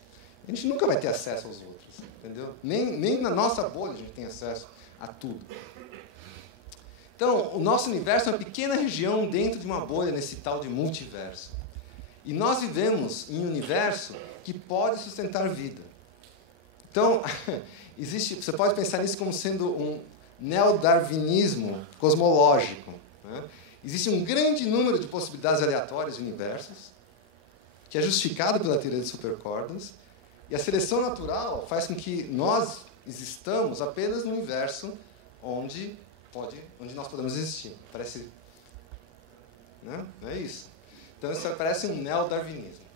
A gente nunca vai ter acesso aos outros, entendeu? Nem na nossa bolha a gente tem acesso a tudo. Então, o nosso universo é uma pequena região dentro de uma bolha nesse tal de multiverso. E nós vivemos em um universo que pode sustentar vida. Então, você pode pensar nisso como sendo um neodarwinismo cosmológico, né? Existe um grande número de possibilidades aleatórias de universos, que é justificado pela teoria de supercordas, e a seleção natural faz com que nós existamos apenas no universo onde nós podemos existir. Parece... Né? Não é isso? Então, isso parece um neodarwinismo.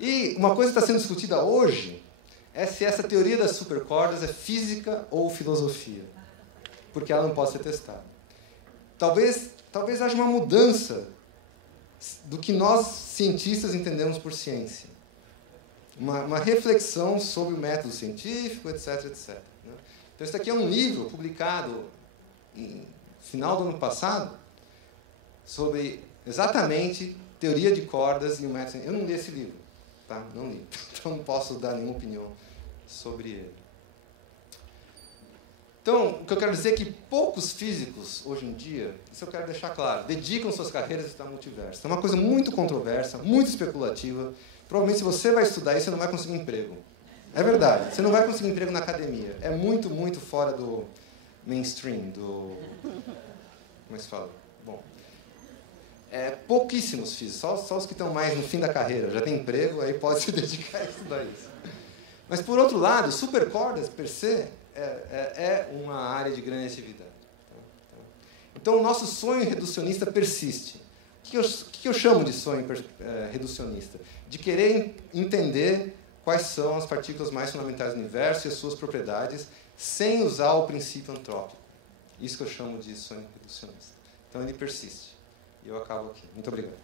E uma coisa que está sendo discutida hoje é se essa teoria das supercordas é física ou filosofia, porque ela não pode ser testada. Talvez haja uma mudança do que nós, cientistas, entendemos por ciência. Uma reflexão sobre o método científico, etc, etc. Né? Então, esse aqui é um livro publicado no final do ano passado sobre exatamente teoria de cordas e o método científico. Eu não li esse livro, tá? Não li. Então, não posso dar nenhuma opinião sobre ele. Então, o que eu quero dizer é que poucos físicos, hoje em dia, isso eu quero deixar claro, dedicam suas carreiras a estudar multiverso. É uma coisa muito controversa, muito especulativa. Provavelmente, se você vai estudar isso, você não vai conseguir emprego. É verdade, você não vai conseguir emprego na academia. É muito, muito fora do mainstream, do... Como é que se fala? Bom, pouquíssimos físicos, só os que estão mais no fim da carreira, já tem emprego, aí pode se dedicar a estudar isso. Mas, por outro lado, supercordas, per se, é uma área de grande atividade. Então, o nosso sonho reducionista persiste. O que eu chamo de sonho reducionista? De querer entender quais são as partículas mais fundamentais do universo e as suas propriedades, sem usar o princípio antrópico. Isso que eu chamo de sonho reducionista. Então, ele persiste. E eu acabo aqui. Muito obrigado.